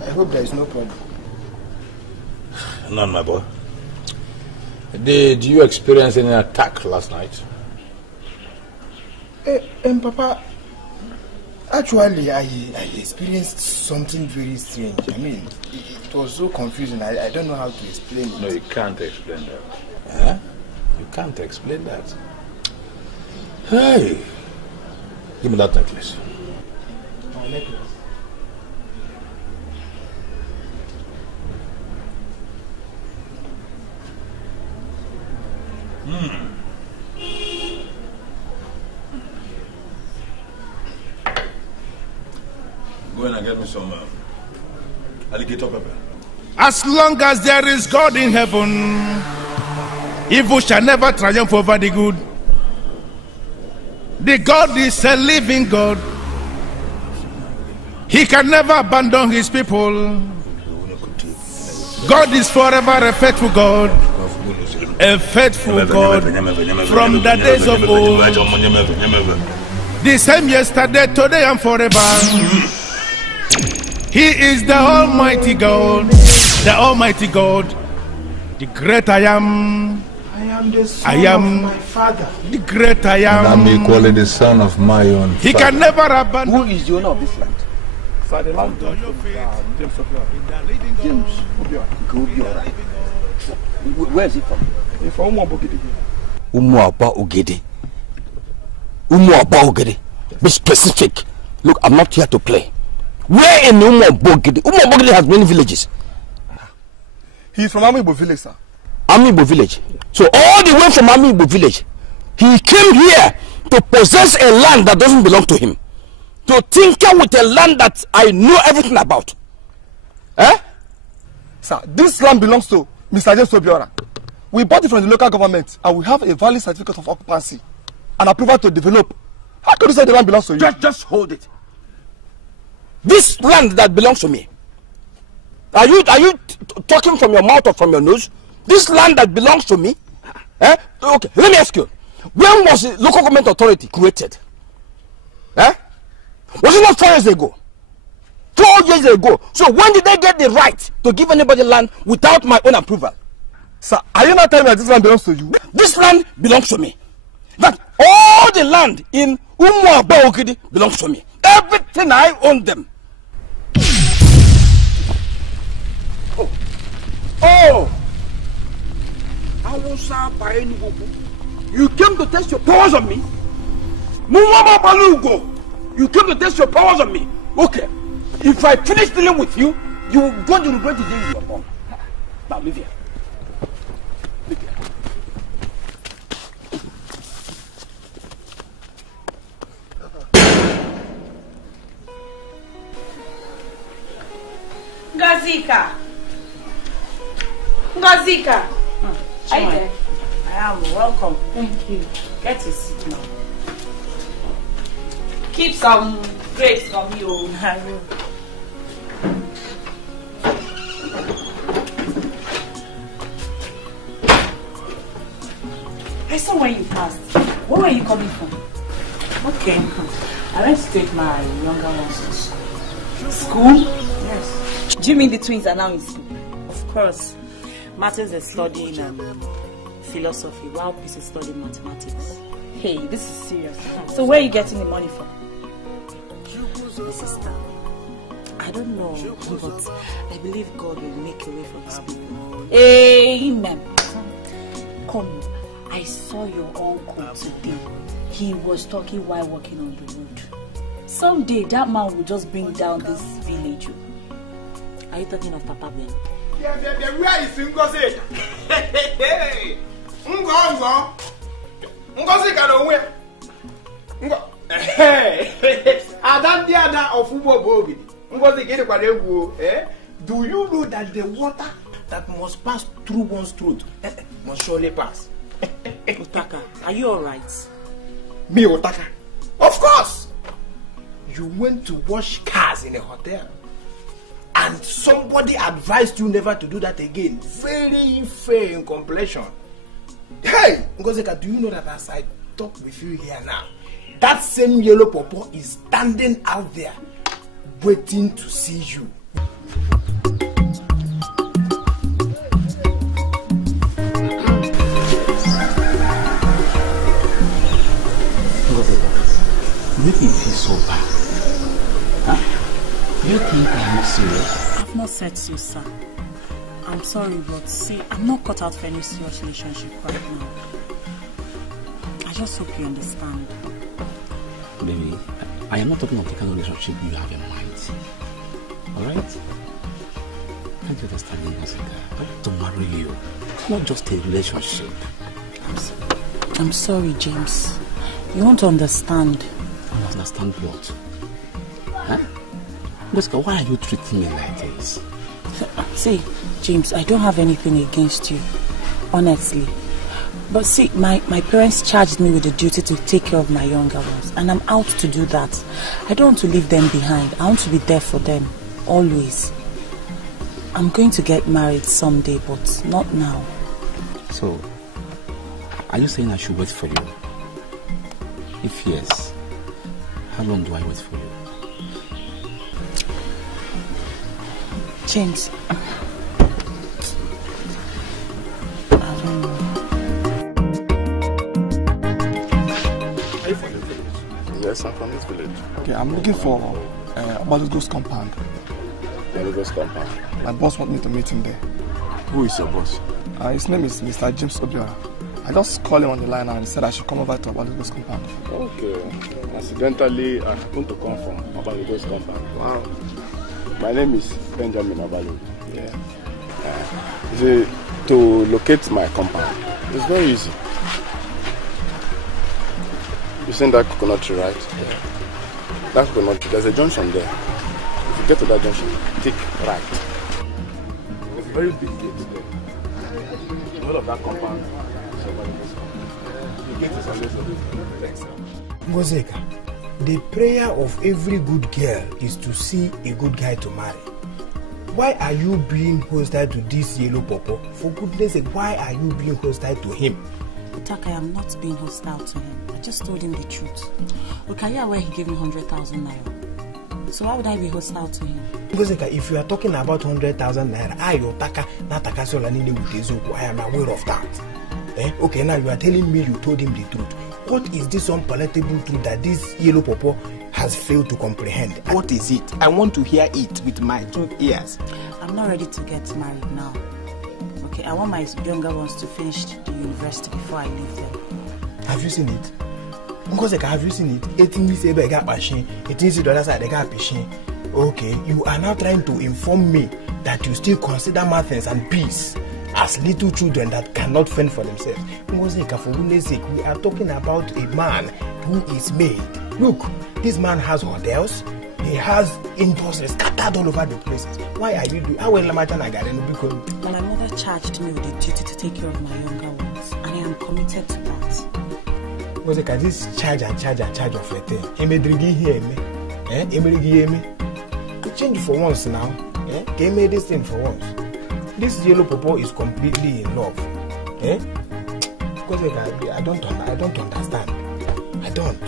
I hope there is no problem. None, my boy. Did you experience any attack last night? Papa, actually, I experienced something very strange. I mean, it was so confusing. I don't know how to explain it. No, you can't explain that. Huh? You can't explain that. Hey, give me that necklace. My necklace? Go in and get me some alligator pepper. As long as there is God in heaven, evil shall never triumph over the good. The God is a living God. He can never abandon his people. God is forever a faithful God. A faithful God from the days of old. The same yesterday, today, and forever. He is the Almighty God, the great I am. I am the son of my father. The great I am. I'm equally the son of my own He father. can never abandon. Who is the owner of this land? Father, James Obiora. Where is he from? He's from umubogi. Umubogi. Be specific. Look, I'm not here to play. Where in umubogi? Umubogi has many villages. He's from Amiibo village, sir. Amiibo village. So all the way from Amiibo village, he came here to possess a land that doesn't belong to him. To tinker with a land that I know everything about. Eh? Sir, this land belongs to Mr. James Obiora. We bought it from the local government and we have a valid certificate of occupancy and approval to develop. How could you say the land belongs to you? Just hold it. This land that belongs to me. Are you talking from your mouth or from your nose? This land that belongs to me? Eh? Okay, let me ask you. When was the local government authority created? Eh? Was it not 4 years ago? 4 years ago. So when did they get the right to give anybody land without my own approval? Sir, are you not telling me that this land belongs to you? This land belongs to me. That all the land in umubogi belongs to me. Everything, I own them. Oh! I was by any book. You came to test your powers on me? You came to test your powers on me? Okay. If I finish dealing with you, you're going to regret the day you were born. Now, leave here. Leave here. Ngazika. Ngazika. Are you there? I am. Welcome. Thank you. Get a seat now. Keep some grapes from you. I will. I saw when you passed. Where were you coming from? Okay. I went to take my younger ones to school. School? Yes. Do you mean the twins are now in school? Of course. Martins is studying philosophy while Peace is studying mathematics. Hey, this is serious. So where are you getting the money from? My sister, I don't know, but I believe God will make a way for his people. Amen. Come, I saw your uncle today. He was talking while walking on the road. Someday that man will just bring down this village. Are you talking of Papa Ben? Yeah, where is Ngozi? Hey, Ngozi can where? Hey, Ada of umubogi. Ngozi get kwa eh? Do you know that the water that must pass through one's throat must surely pass? Otaka, are you alright? Me, Otaka? Of course! You went to wash cars in a hotel and somebody advised you never to do that again. Very fair in complexion. Hey, Ngozeka, do you know that as I talk with you here now, that same yellow pawpaw is standing out there waiting to see you. Make me feel so bad. Huh? Do you think I'm not serious? I've not said so, sir. I'm sorry, but see, I'm not cut out for any serious relationship right now. I just hope you understand. Baby, I am not talking of the kind of relationship you have in mind. Alright? Can't you understand me, Jessica? I want to marry you. Not just a relationship. I'm sorry, James. You won't understand. Understand what? Huh? Jessica, why are you treating me like this? See, James, I don't have anything against you, honestly. But see, my parents charged me with the duty to take care of my younger ones, and I'm out to do that. I don't want to leave them behind. I want to be there for them, always. I'm going to get married someday, but not now. So, are you saying I should wait for you? If yes, how long do I wait for you? James, I don't know. Are you from the village? Yes, I'm from this village. Okay, I'm looking for Obalugo's compound. Obalugo's compound? My boss wants me to meet him there. Who is your boss? His name is Mr. James Obiora. I just called him on the line and he said I should come over to Obalugo's compound. Okay. Incidentally, I happen to come from Obalugo's compound. Wow. My name is Benjamin Obalugo. Yeah. To locate my compound, it's very easy. You seen that coconut tree, right? Yeah. That coconut tree, there's a junction there. If you get to that junction, take right. There's a very big gate there. In all of that compound, the gate is always open. Thanks, sir. Ngozeka, the prayer of every good girl is to see a good guy to marry. Why are you being hostile to this yellow pawpaw? For goodness sake, why are you being hostile to him? Utaka, I am not being hostile to him. I just told him the truth. Look, are you aware he gave me 100,000 naira? So why would I be hostile to him? Because if you are talking about 100,000 naira, I am aware of that. Okay, now you are telling me you told him the truth. What is this unpalatable truth that this yellow popo has failed to comprehend? What is it? I want to hear it with my 2 ears. I'm not ready to get married now. Okay, I want my younger ones to finish the university before I leave them. Have you seen it? Because have you seen it? It means they got passion. It means the other side they got passion. Okay, you are now trying to inform me that you still consider Martins and peace as little children that cannot fend for themselves. Because for goodness sake, we are talking about a man who is made. Look, this man has hotels. He has industries scattered all over the places. Why are you doing? How will my mother charged me with the duty to take care of my younger ones, and I am committed to that. Because this charge of a thing. Change for once now. Give me this thing for once. This yellow popo is completely in love. Because I don't understand. I don't.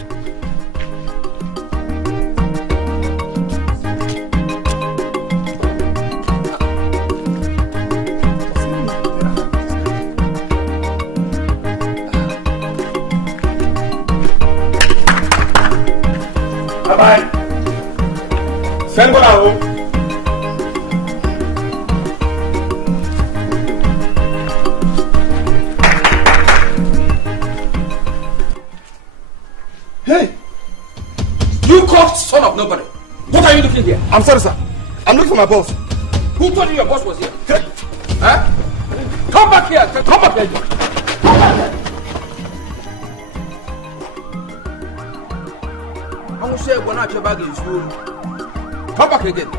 Bye-bye. Send one out. Hey! You coughed son of nobody. What are you looking here? I'm sorry, sir. I'm looking for my boss. Who told you your boss was here? Huh? Come back here. Come back here. Come back here. I will say when I your bag is full. Come back again.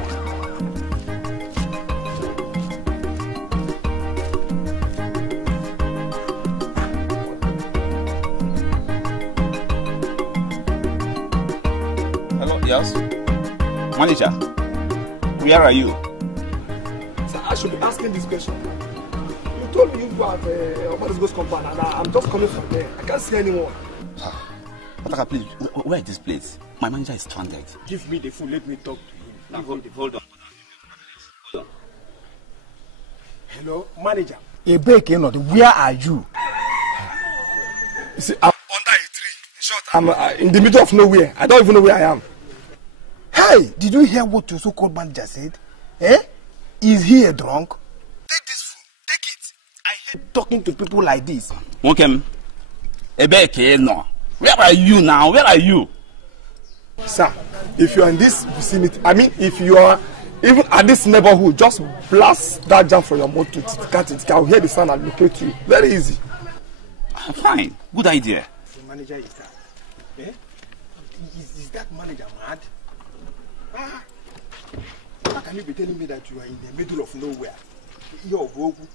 Hello, yes? Manager, where are you? Sir, I should be asking this question. You told me you were at Oma's Ghost compound and I'm just coming from there. I can't see anyone. Otaka, please, where is this place? My manager is stranded. Give me the phone, let me talk to him. Now, hold on. Hello, manager. Where are you? You see, I'm under a tree. In short, I'm in the middle of nowhere. I don't even know where I am. Hey, did you hear what your so-called manager said? Is he a drunk? Take this phone. Take it. I hate talking to people like this. Okay. No. Where are you now? Where are you? Sir, if you are in this vicinity, I mean, if you are even at this neighborhood, just blast that jam from your motor to I'll hear the sound and locate you. Very easy. Fine. Good idea. The manager is that. Is that manager mad? How can you be telling me that you are in the middle of nowhere? You're broken.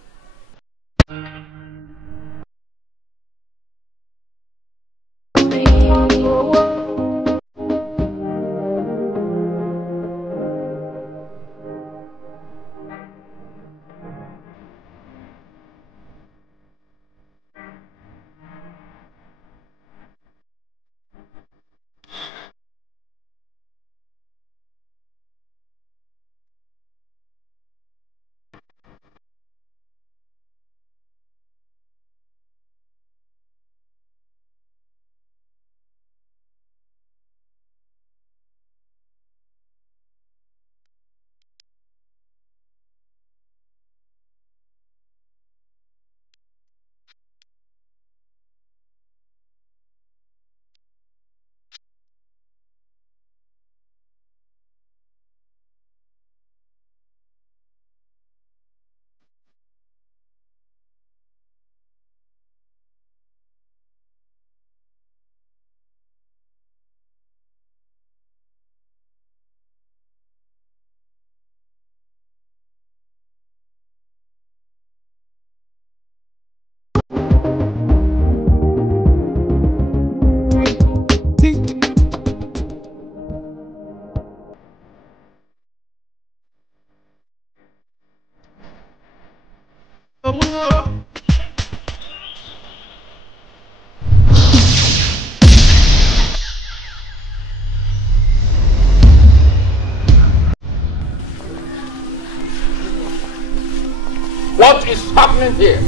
happening here?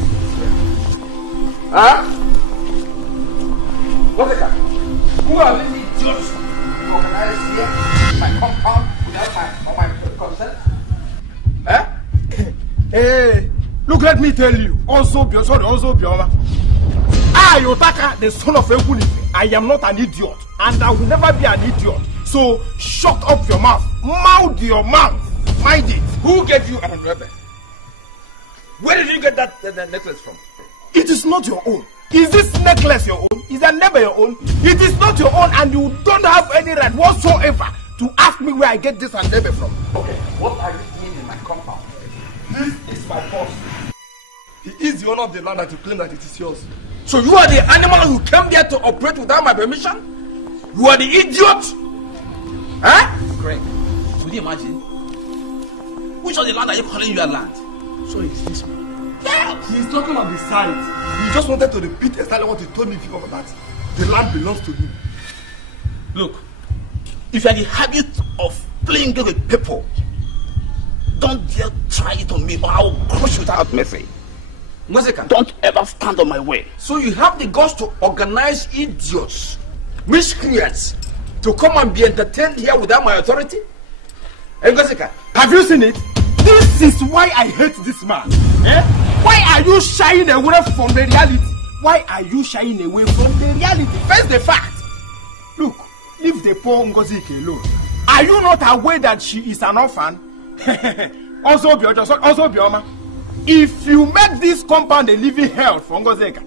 Huh? What's it? Who are these idiots organized here in my compound without my consent? Huh? Hey, look, let me tell you. Also, Bioma. I, Otaka, the son of Ekuni, I am not an idiot, and I will never be an idiot. So, shut up your mouth. Mouth your mouth. Mind it. Who gave you an rebel? Where did you get that necklace from? It is not your own. Is this necklace your own? Is that never your own? It is not your own, and you don't have any right whatsoever to ask me where I get this and never from. Okay, what are you doing in my compound? This is my boss. He is the owner of the land that you claim that it is yours. So you are the animal who came there to operate without my permission? You are the idiot? Huh? Greg, could you imagine? Which of the land are you calling your land? So it's this man. Yeah! He is talking on the side. He just wanted to repeat exactly what he told me before that. The land belongs to him. Look, if you are in the habit of playing game with people, don't dare try it on me or I will crush you without mercy. Don't ever stand on my way. So you have the guts to organize idiots, miscreants, to come and be entertained here without my authority? Have you seen it? This is why I hate this man. Eh? Why are you shying away from the reality? Why are you shying away from the reality? Face the fact. Look, leave the poor Ngozike alone. Are you not aware that she is an orphan? Also, Bioma, if you make this compound a living hell for Ngozeka,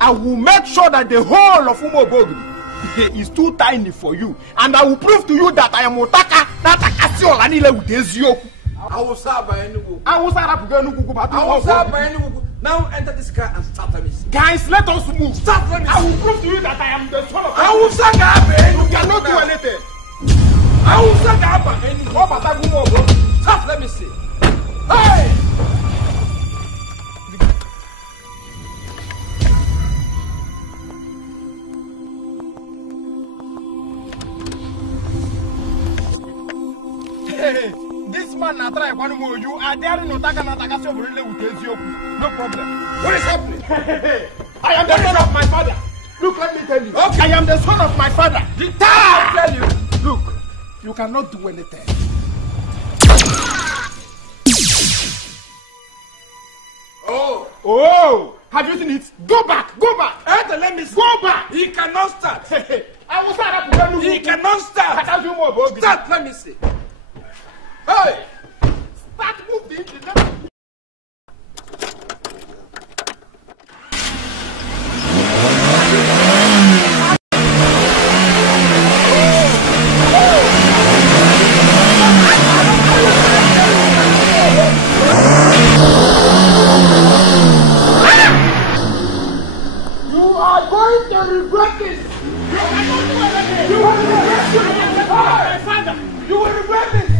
I will make sure that the whole of umubogi is too tiny for you, and I will prove to you that I am Otaka, not Akasio Lanile with Ezio. I will serve by any book. I will serve by any book. Now enter this car and start me. Guys, let us move. Start me. I will prove to you that I am the son of. I will serve by you cannot do anything. I will serve by any book. Start, let me see. Hey! Hey, this man na try one more. You are there in Otaka so really with Ezio. No problem. What is happening? I am the son of my father. Look, let me tell you. Okay. I am the son of my father. I tell you. Look, you cannot do anything. Oh! Have you seen it? Go back! Let me see. Go back! He cannot start. I will start. He cannot start. Start, let me see. Hey! Start moving. regret this. You will regret this. My father, you will regret this.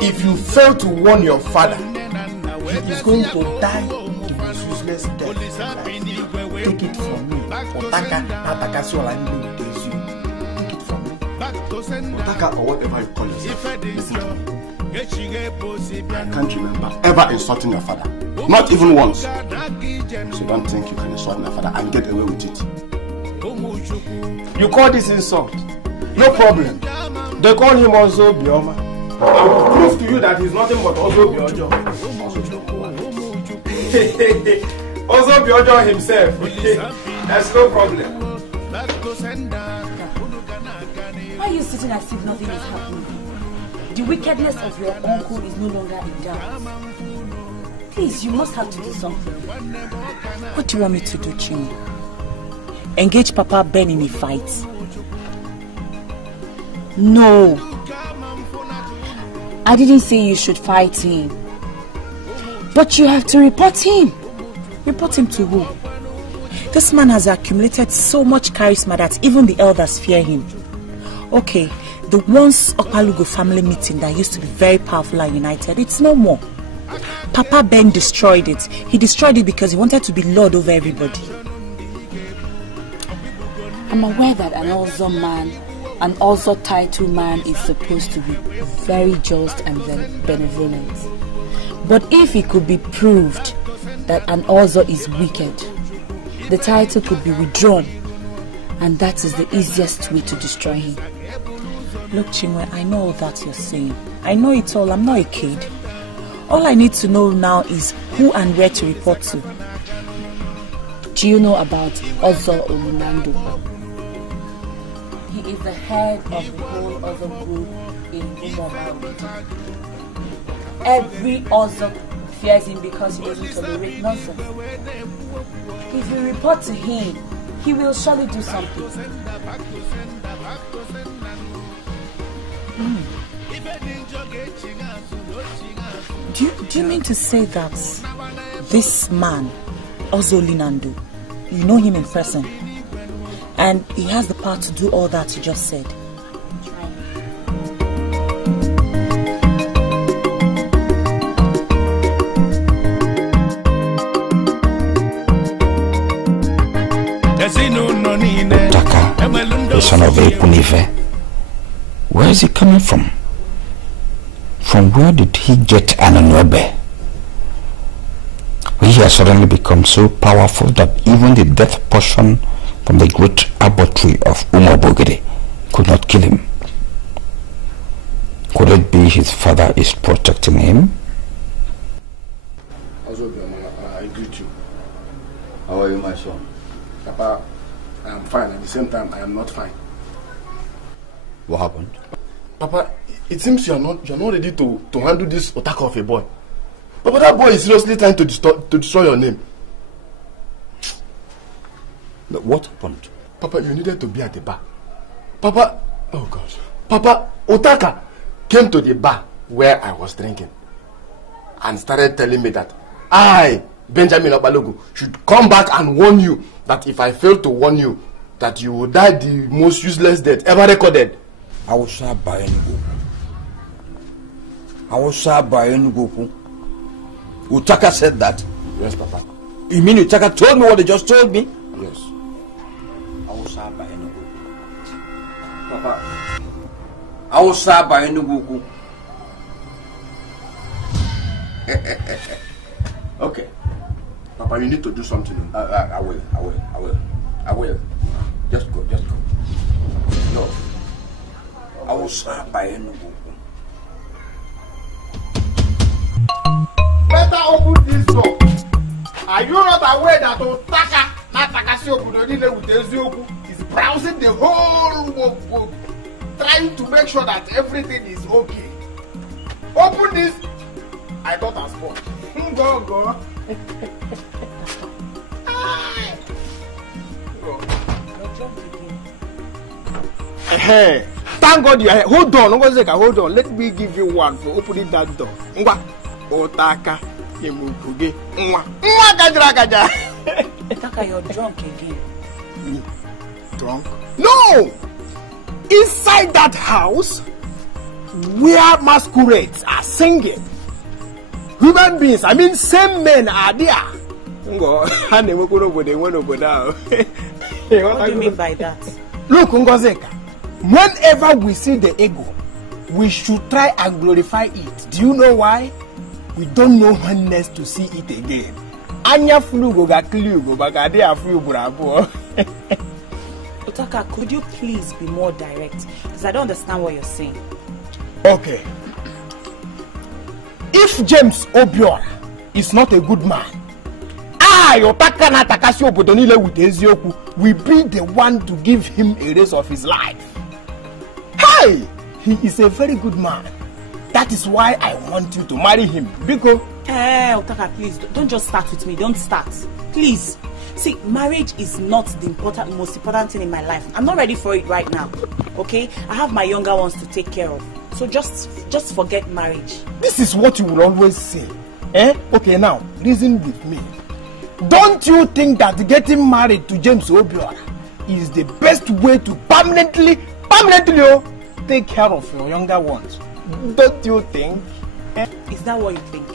If you fail to warn your father, he is going to die in his useless death. Take it from me. Otaka, take it from me. Otaka or whatever you call yourself. Listen to me. I can't remember ever insulting your father. Not even once. So don't think you can insult my father and get away with it. You call this insult? No problem. They call him also Bioma. I will prove to you that he's nothing but also Biojo. Also Biojo himself. That's no problem. Why are you sitting as if nothing is happening? The wickedness of your uncle is no longer in doubt. Please, you must have to do something. What do you want me to do, Chini? Engage Papa Ben in a fight? No. I didn't say you should fight him. But you have to report him. Report him to who? This man has accumulated so much charisma that even the elders fear him. Okay, the once Okalugo family meeting that used to be very powerful and united, it's no more. Papa Ben destroyed it. He destroyed it because he wanted to be lord over everybody. I'm aware that an also titled man is supposed to be very just and benevolent. But if it could be proved that an also is wicked, the title could be withdrawn, and that is the easiest way to destroy him. Look, Chinwe, I know all that you're saying. I know it all. I'm not a kid. All I need to know now is who and where to report to. Do you know about Ozo Olunando? He is the head of the whole Ozo group in umubogi. Every Ozo fears him because he doesn't tolerate nonsense. If you report to him, he will surely do something. Do you mean to say that this man, Ozo Linando, you know him in person, and he has the power to do all that you just said? Taka, the son of Ekunife, where is he coming from? From where did he get an Anwebe? He has suddenly become so powerful that even the death portion from the great abortory of umubogi could not kill him. Could it be his father is protecting him? I greet you. How are you, my son? Papa, I am fine. At the same time, I am not fine. What happened? Papa, it seems you are not ready to handle this Otaka of a boy. Papa, that boy is seriously trying to destroy your name. But what happened? Papa, you needed to be at the bar. Papa, oh God. Papa, Otaka came to the bar where I was drinking and started telling me that I, Benjamin Obalogu, should come back and warn you that if I fail to warn you, that you will die the most useless death ever recorded. I was sad by Enugu. Utaka said that? Yes, Papa. You mean Utaka told me what he just told me? Yes. I was sad by Enugu. Papa, I was sad by Enugu. Okay. Papa, you need to do something. I will. Just go. No. I will start by Enugu. Better open this door. Are you not aware that Otaka, not Takasi Obudodile with Ezioku, is browsing the whole world, trying to make sure that everything is okay? Open this. I got a spot. Go. Hey, thank God you are here. Hold on. Let me give you one for opening that door. Otaka, umubogi. Gaja. Otaka, you're drunk again. Me? Drunk? No! Inside that house, where masquerades are singing, human beings, I mean same men are there. What do you mean by that? Look, Ngozeka, whenever we see the ego, we should try and glorify it. Do you know why? We don't know when next to see it again. Anya flugo ga kliugo bagade afu bravo. Otaka, could you please be more direct? Because I don't understand what you're saying. Okay. If James Obiora is not a good man, I, Otaka na Takashi Obodonile with Ezioku, will be the one to give him a race of his life. Hey! He is a very good man. That is why I want you to marry him. Because... Hey, Otaka, please, don't just start with me. Don't start. Please. See, marriage is not the most important thing in my life. I'm not ready for it right now. Okay? I have my younger ones to take care of. So just forget marriage. This is what you will always say. Okay, now, reason with me. Don't you think that getting married to James Obiora is the best way to permanently take care of your younger ones? Don't you think? Is that what you think?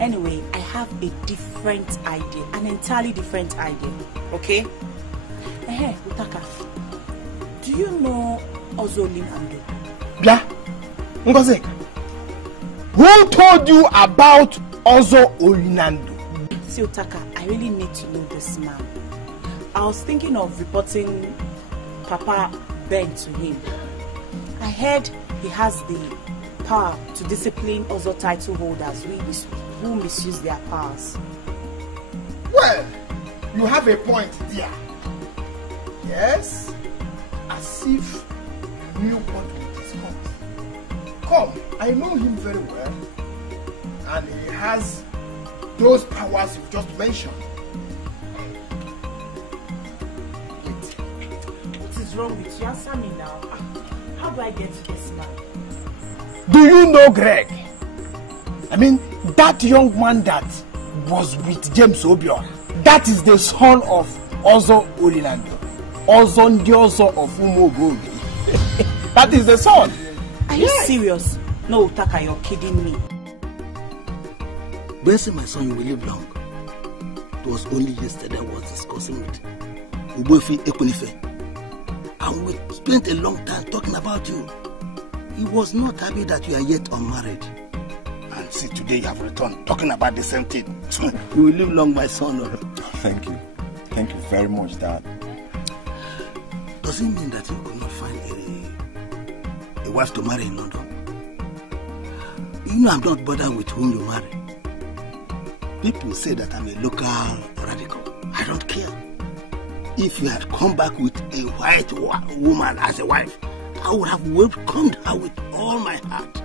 Anyway, I have a different idea, an entirely different idea, okay? Utaka, do you know Ozolinando? Yeah, Ngozi, who told you about Ozo Olinando? See, Utaka, I really need to know this man. I was thinking of reporting Papa Ben to him. I heard he has the power to discipline Ozo title holders who misuse their powers. Well, you have a point there. Yes, as if you knew what we discussed. Come, I know him very well, and he has those powers you just mentioned. What is wrong with you? Answer me now. How do I get to this man? Do you know Greg? I mean, that young man that was with James Obiora. That is the son of Ozo Olinando. Ozo Ndiozo of umubogi. That is the son. Are you serious? No, Utaka, you're kidding me. When say my son you will live long, it was only yesterday I was discussing with Ubofi Ekunife. And we spent a long time talking about you. He was not happy that you are yet unmarried. And see, today you have returned talking about the same thing. You will live long, my son. Thank you. Thank you very much, Dad. Does it mean that you could not find a wife to marry in London? You know I'm not bothered with whom you marry. People say that I'm a local radical. I don't care. If you had come back with a white woman as a wife, I would have welcomed her with all my heart.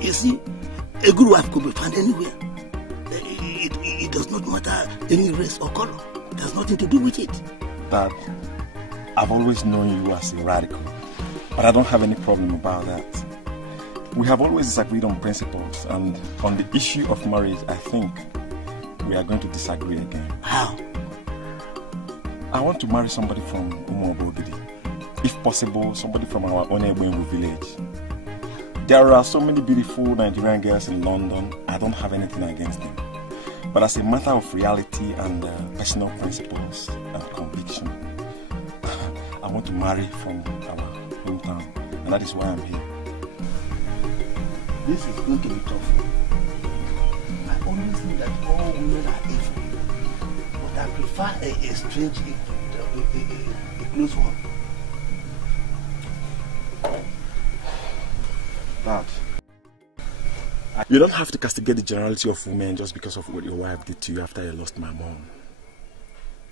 You see, a good wife could be found anywhere. It does not matter any race or color. It has nothing to do with it. Dad, I've always known you as a radical, but I don't have any problem about that. We have always disagreed on principles, and on the issue of marriage, I think we are going to disagree again. How? I want to marry somebody from umubogi. If possible, somebody from our own village. There are so many beautiful Nigerian girls in London. I don't have anything against them. But as a matter of reality and personal principles and conviction, I want to marry from our hometown. And that is why I'm here. This is going to be tough. I always knew that all women are evil. But I prefer a strange, a close one. Dad, you don't have to castigate the generality of women just because of what your wife did to you after you lost my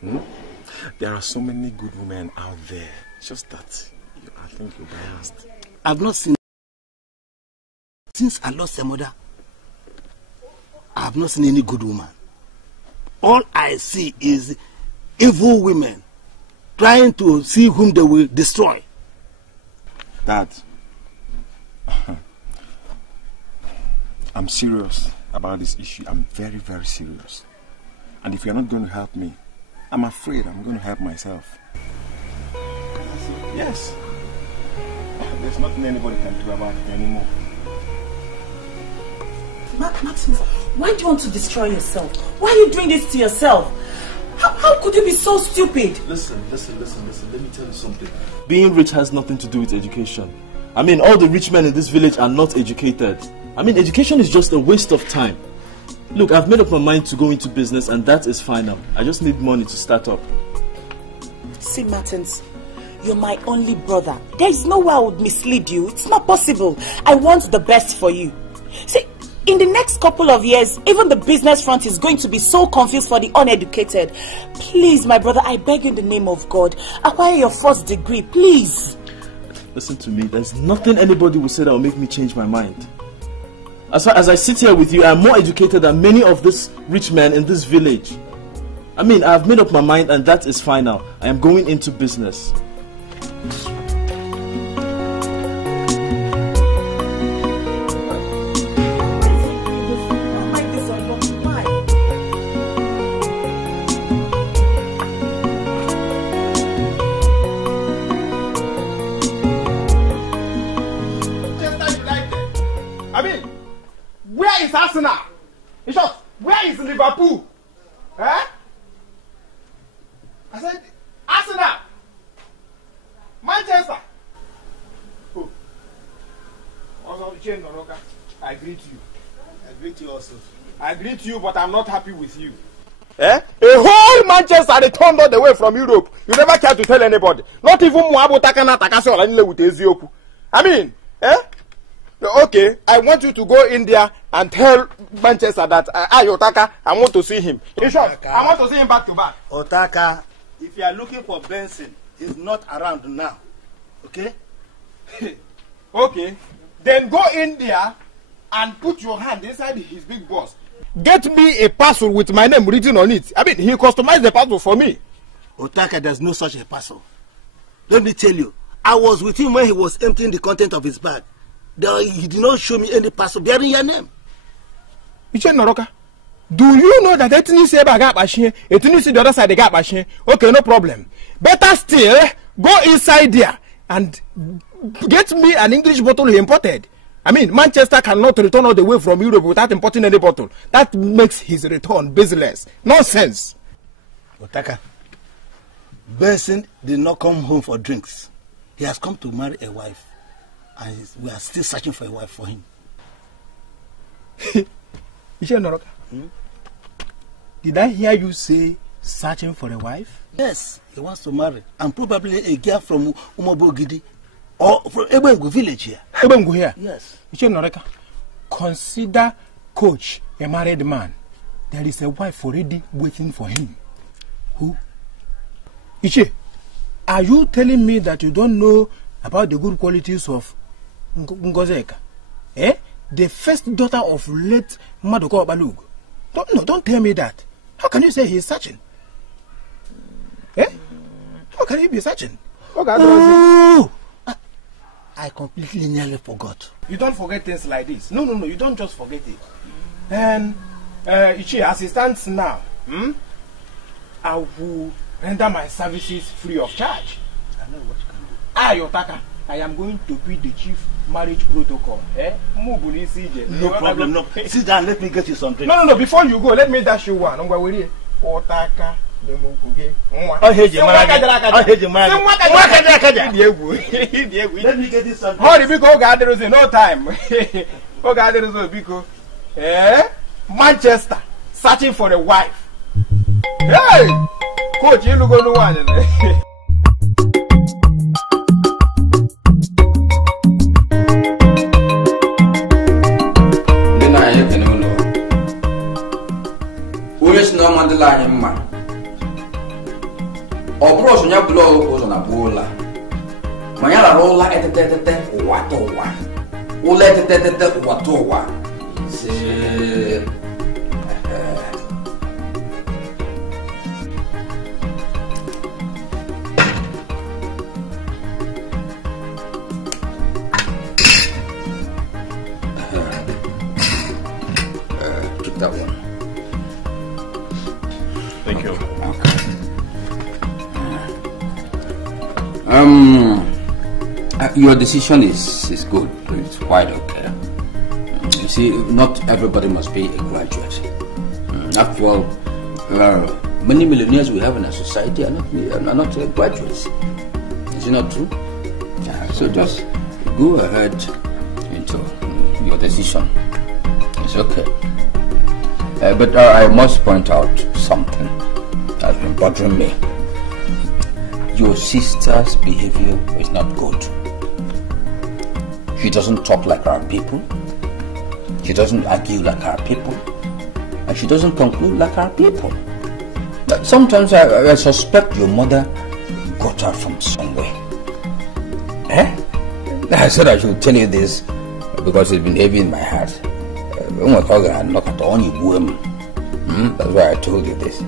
mom. There are so many good women out there. It's just that I think you're biased. I've not seen. Since I lost a mother, I have not seen any good woman. All I see is evil women trying to see whom they will destroy. Dad, I'm serious about this issue. I'm very, very serious. And if you're not going to help me, I'm afraid I'm going to help myself. Yes. There's nothing anybody can do about it anymore. Maximus, why do you want to destroy yourself? Why are you doing this to yourself? How could you be so stupid? Listen. Let me tell you something. Being rich has nothing to do with education. I mean, all the rich men in this village are not educated. I mean, education is just a waste of time. Look, I've made up my mind to go into business, and that is final. I just need money to start up. See, Martins, you're my only brother. There is no way I would mislead you. It's not possible. I want the best for you. See, in the next couple of years, even the business front is going to be so confused for the uneducated. Please, my brother, I beg you in the name of God, acquire your first degree, please. Listen to me, there's nothing anybody will say that will make me change my mind. As far as I sit here with you, I'm more educated than many of these rich men in this village. I mean, I've made up my mind and that is final. I am going into business. is Arsenal? In short, where is Liverpool? Eh? I said, Arsenal. Manchester. Oh. Also, I greet you. I greet you also. I greet you, but I'm not happy with you. Eh? A whole Manchester returned all the way from Europe. You never care to tell anybody. Not even Muabu Takana Takasi or with Ezioku. I mean, eh? Okay, I want you to go in there and tell Manchester that Otaka, I want to see him. In short, I want to see him back to back. Otaka, if you are looking for Benson, he's not around now. Okay? Okay. Then go in there and put your hand inside his big boss. Get me a parcel with my name written on it. I mean, he customized the parcel for me. Otaka, there's no such a parcel. Let me tell you, I was with him when he was emptying the content of his bag. He did not show me any parcel bearing your name. Michel Noroka, do you know that Etini say gap machine, Etini see the other side the gap machine? Okay, no problem. Better still, go inside there and get me an English bottle he imported. I mean, Manchester cannot return all the way from Europe without importing any bottle. That makes his return business. Nonsense. Otaka, Benson did not come home for drinks. He has come to marry a wife. And we are still searching for a wife for him. Noroka, did I hear you say searching for a wife? Yes, he wants to marry. And probably a girl from umubogi or from Ebengu village here. Ebengu here? Yes. Noroka, consider Coach a married man. There is a wife already waiting for him. Who? Iche, are you telling me that you don't know about the good qualities of Ngozeka? Eh? The first daughter of late Madoko Balug. Don't tell me that. How can you say he is searching? Eh? How can he be searching? Oh, I completely nearly forgot. You don't forget things like this. No, you don't just forget it. And Ichi, as it stands now, I will render my services free of charge. I know what you can do. Otaka, I am going to be the chief marriage protocol. Eh? No problem, no. Sit down, let me get you something. No, before you go, let me dash you one. Otaka. Let me get this something. Hurry, because there is no time. Manchester, searching for a wife. Hey! Coach, you look on the one. No Mandela man. Or bros on your blow was on a bola. Mayala rolla at the watowa. Ula at the watowa. Keep that one. Thank you. Your decision is good. It's quite okay. You see, not everybody must be a graduate. After all, many millionaires we have in our society are not graduates. Is it not true? So just go ahead into your decision. It's okay. But I must point out something that's been bothering me. Your sister's behavior is not good. She doesn't talk like our people. She doesn't argue like our people. And she doesn't conclude like our people. Sometimes I suspect your mother got her from somewhere. Eh? I said I should tell you this because it's been heavy in my heart. That's why I told you this.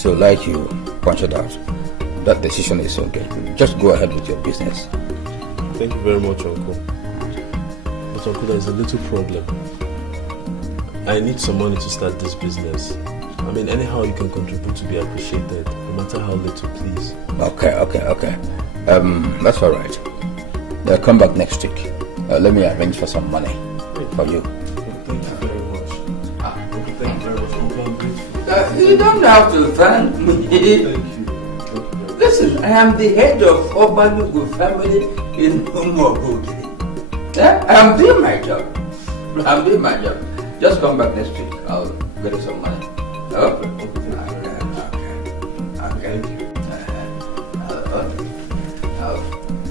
So like you pointed out, that decision is okay. Just go ahead with your business. Thank you very much, Uncle. But Uncle, there's a little problem. I need some money to start this business. I mean, anyhow you can contribute to be appreciated, no matter how little, please. Okay. That's all right. Come back next week. Let me arrange for some money for you. Thank you very much. Uncle, thank you very much. Uncle, I'm grateful. You don't have to thank me. Thank you. Listen, I am the head of Obalugu family in umubogi. Yeah, I'm doing my job. I'm doing my job. Just come back next week. I'll get you some money. Okay. Okay. Thank you.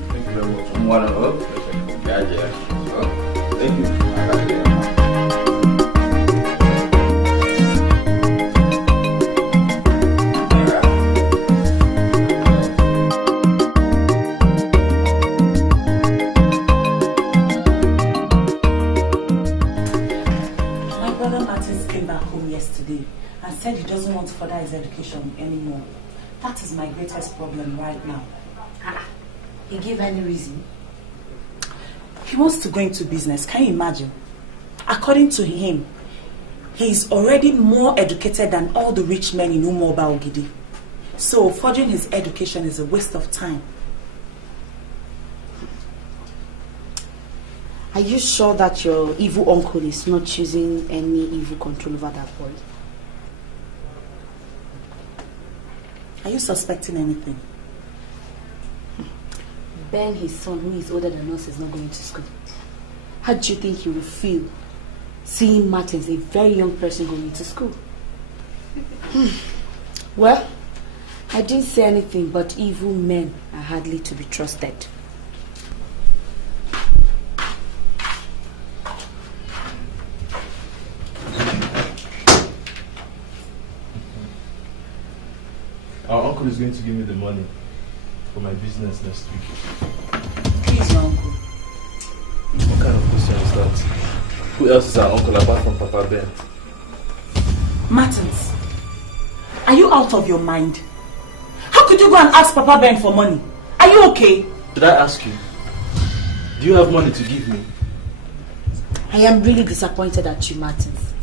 Thank you very much. Thank you. And said he doesn't want to further his education anymore. That is my greatest problem right now. He gave any reason? He wants to go into business. Can you imagine? According to him, he is already more educated than all the rich men in umubogi. So furthering his education is a waste of time. Are you sure that your evil uncle is not choosing any evil control over that boy? Are you suspecting anything? Ben, his son, who is older than us, is not going to school. How do you think he will feel seeing Martins, a very young person, going to school? Well, I didn't say anything, but evil men are hardly to be trusted. Our uncle is going to give me the money for my business next week. Please, your uncle. What kind of question is that? Who else is our uncle apart from Papa Ben? Martins, are you out of your mind? How could you go and ask Papa Ben for money? Are you okay? Did I ask you? Do you have money to give me? I am really disappointed at you, Martins.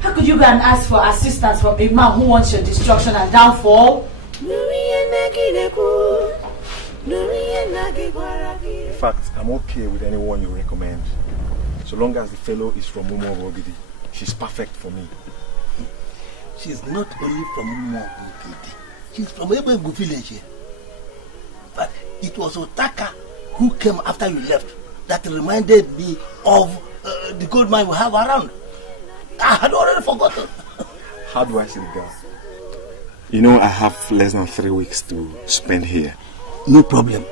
How could you go and ask for assistance from a man who wants your destruction and downfall? In fact, I'm okay with anyone you recommend. So long as the fellow is from umubogi, she's perfect for me. She's not only from umubogi, she's from Ebegu village here. But it was Otaka who came after you left that reminded me of the gold mine we have around. I had already forgotten. How do I see the girl? You know, I have less than 3 weeks to spend here. No problem.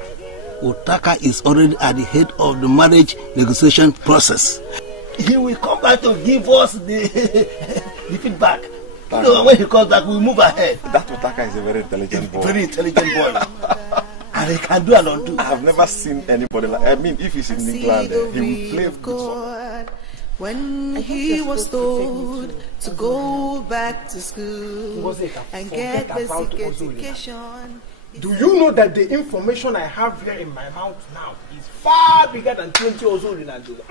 Otaka is already at the head of the marriage negotiation process. He will come back to give us the feedback. You know, when he comes back, we move ahead. That Otaka is a very intelligent boy. Very intelligent boy. And he can do and undo. I have never seen anybody like. I mean, if he's in England, he will play good song. When he was told to go back to school and get basic education. Do you know that the information I have here in my mouth now is far bigger than 20 years old in Nigeria?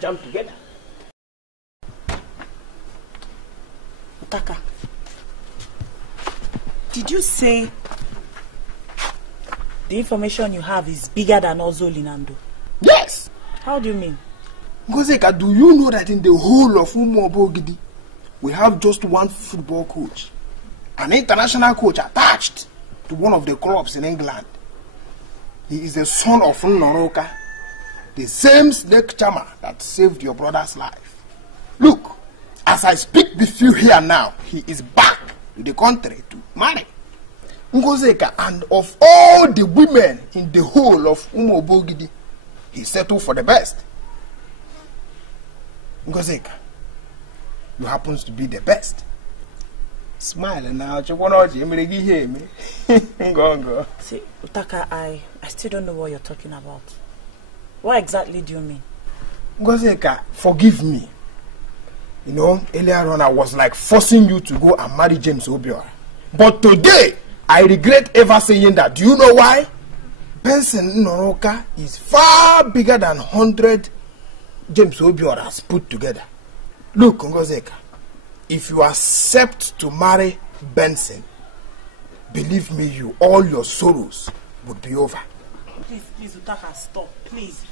Jump together. Otaka, did you say the information you have is bigger than Ozo Linando? Yes! How do you mean? Ngozeka, do you know that in the whole of umubogi, we have just one football coach, an international coach attached to one of the clubs in England? He is the son of Noroka, the same snake charmer that saved your brother's life. Look, as I speak with you here now, he is back to the country to marry. Ngozeka, and of all the women in the whole of umubogi, he settled for the best. Ngozeka, you happens to be the best. Smile now, see, Otaka, I still don't know what you're talking about. What exactly do you mean? Ngozeka, forgive me. You know, earlier on I was like forcing you to go and marry James Obiora. But today, I regret ever saying that. Do you know why? Benson Noroka is far bigger than 100 James Obioras put together. Look, Ngozeka, if you accept to marry Benson, believe me, all your sorrows would be over. Please, Utaka, stop, please.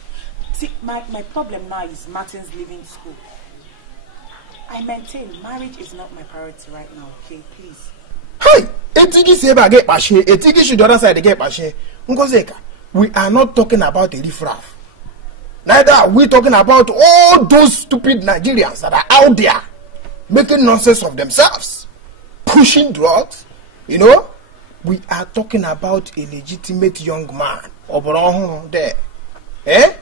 See, my problem now is Martin's leaving school. I maintain marriage is not my priority right now, okay? Please. Hey! Etigi say ba get pashe, etigi should the other side get pashe. Ngozeka, we are not talking about a riffraff. Neither are we talking about all those stupid Nigerians that are out there making nonsense of themselves, pushing drugs, you know. We are talking about a legitimate young man. Oboron there. Eh?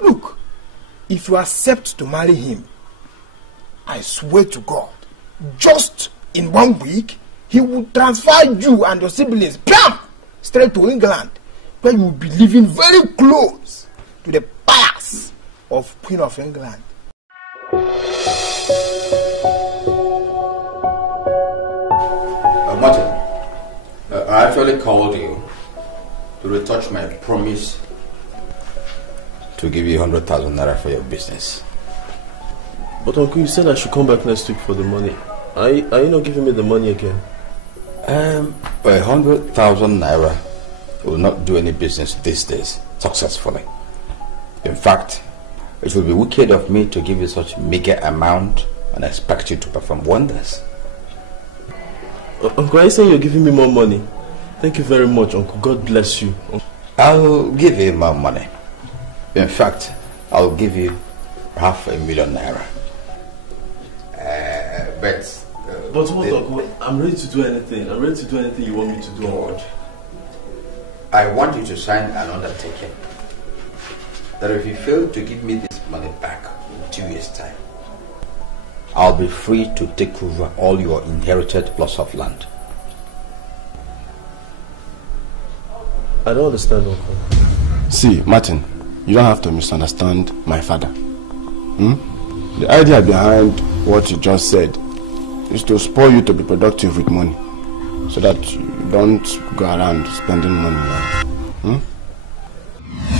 Look, if you accept to marry him, I swear to God, just in 1 week, he will transfer you and your siblings, bam, straight to England, where you will be living very close to the palace of Queen of England. Martin, I actually called you to retouch my promise to give you 100,000 naira for your business. But Uncle, you said I should come back next week for the money. Are you not giving me the money again? 100,000 naira will not do any business these days successfully. In fact, it will be wicked of me to give you such meager amount and expect you to perform wonders. Uncle, are you saying you're giving me more money? Thank you very much, Uncle. God bless you. I'll give you more money. In fact, I'll give you 500,000 naira. But what, Uncle? I'm ready to do anything. I'm ready to do anything you want me to do. Good. I want you to sign an undertaking that if you fail to give me this money back in 2 years' time, I'll be free to take over all your inherited plots of land. I don't understand, Uncle. See, Martin, you don't have to misunderstand my father. The idea behind what you just said is to spoil you to be productive with money, so that you don't go around spending money now.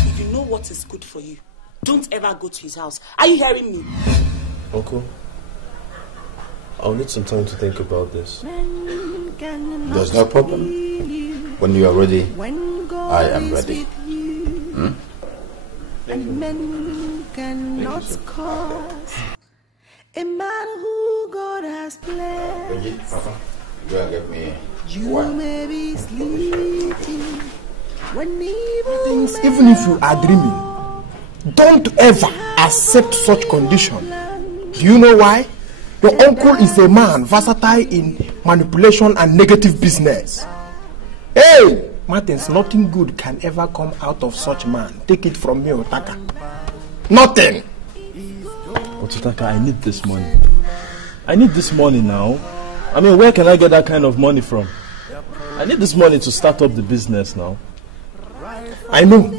If you know what is good for you, don't ever go to his house. Are you hearing me? Uncle, I'll need some time to think about this. There's no problem. When you are ready, I am ready. And men cannot cause a man who God has blessed. Papa, go and get me you one. may be sleeping when Even if you are dreaming, don't ever accept such condition. Do you know why? Your uncle is a man versatile in manipulation and negative business. Hey! Martins, nothing good can ever come out of such man. Take it from me, Otaka. Nothing. Otaka, I need this money. I need this money now. I mean, where can I get that kind of money from? I need this money to start up the business now. I know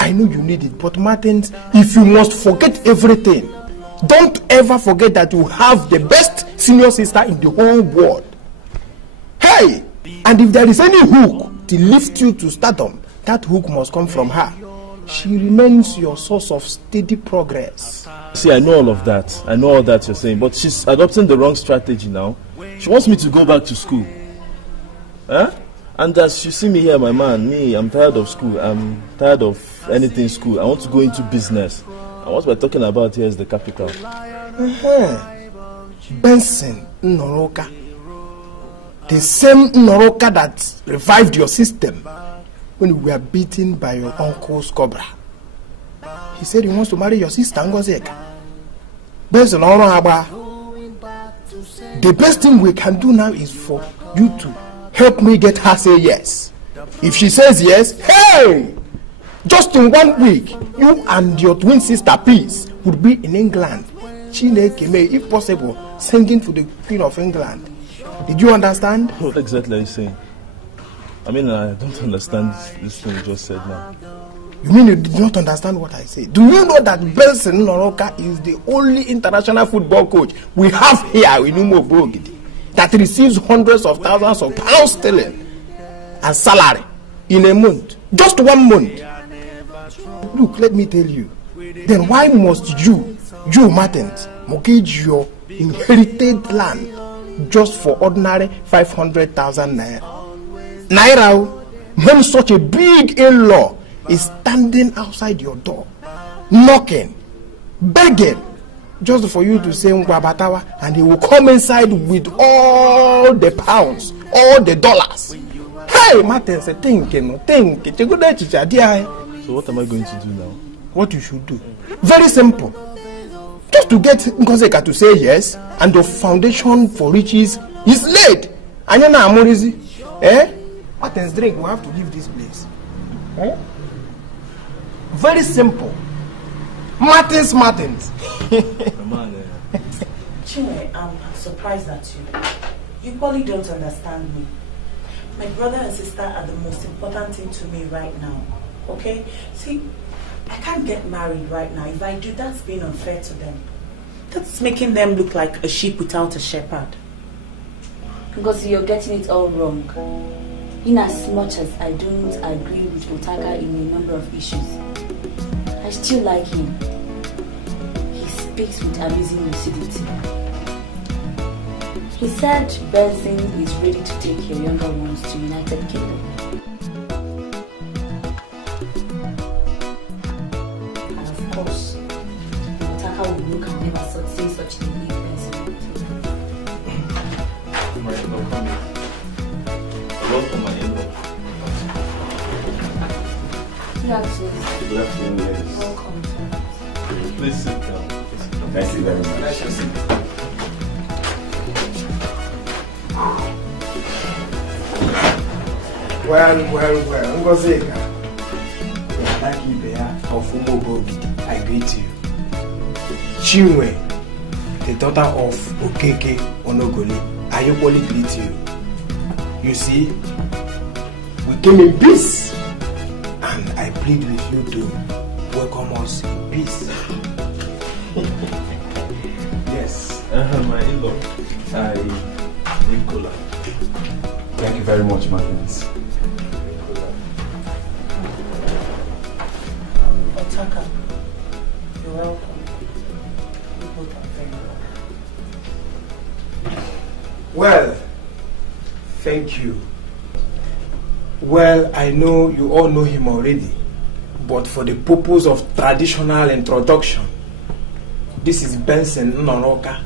you need it, but Martins, if you must forget everything, don't ever forget that you have the best senior sister in the whole world. Hey! And if there is any hook to lift you to stardom, that hook must come from her. She remains your source of steady progress. See, I know all of that. I know all that you're saying, but she's adopting the wrong strategy now. She wants me to go back to school. Huh? And as you see me here, my man, I'm tired of school. I'm tired of anything school. I want to go into business. And what we're talking about here is the capital. Benson Noroka. The same Noroka that revived your system when you were beaten by your uncle's cobra. He said he wants to marry your sister, Ngozeka. Benson Noroka. The best thing we can do now is for you to help me get her say yes. If she says yes, hey! Just in 1 week, you and your twin sister, Peace, would be in England. Chineke may, if possible, singing to the Queen of England. Did you understand? What exactly are you saying? I mean, I don't understand this thing you just said now. You mean you did not understand what I said? Do you know that Benson Noroka is the only international football coach we have here in umubogi that receives hundreds of thousands of pounds sterling as salary in a month? Just 1 month. Look, let me tell you. Then why must you Martins, mortgage your inherited land just for ordinary 500,000 naira? Naira, when such a big in-law is standing outside your door, knocking, begging, just for you to say Ngwabatawa, and he will come inside with all the pounds, all the dollars. Hey, Martin said, think. So what am I going to do now? What you should do? Very simple. Just to get Ngozeka to say yes, and the foundation for riches is laid. And you know, Amorizi, Martin's drink, we have to leave this place. Very simple. Martins. Chinwe, I'm surprised at you. You probably don't understand me. My brother and sister are the most important thing to me right now. Okay? See, I can't get married right now. If I do, that's being unfair to them. That's making them look like a sheep without a shepherd. Because you're getting it all wrong. In as much as I don't agree with Otaka in a number of issues, I still like him. He speaks with amazing lucidity. He said Benson is ready to take your younger ones to United Kingdom. And of course, Otaka will look and never say such a thing if Benson went to. Welcome, my in-law. Good afternoon, yes. Welcome. Please sit down. Thank you very much. Well, Ngozeka, of umubogi, I greet you. Chinwe, the daughter of Okeke Onogoli, I equally greet you. You see, we came in peace, and I plead with you to welcome us in peace. Yes. My in-law, I drink cola. Thank you very much, Martins. Otaka, you're welcome. You both are very welcome. Well, thank you. Well, I know you all know him already, but for the purpose of traditional introduction, this is Benson Noroka,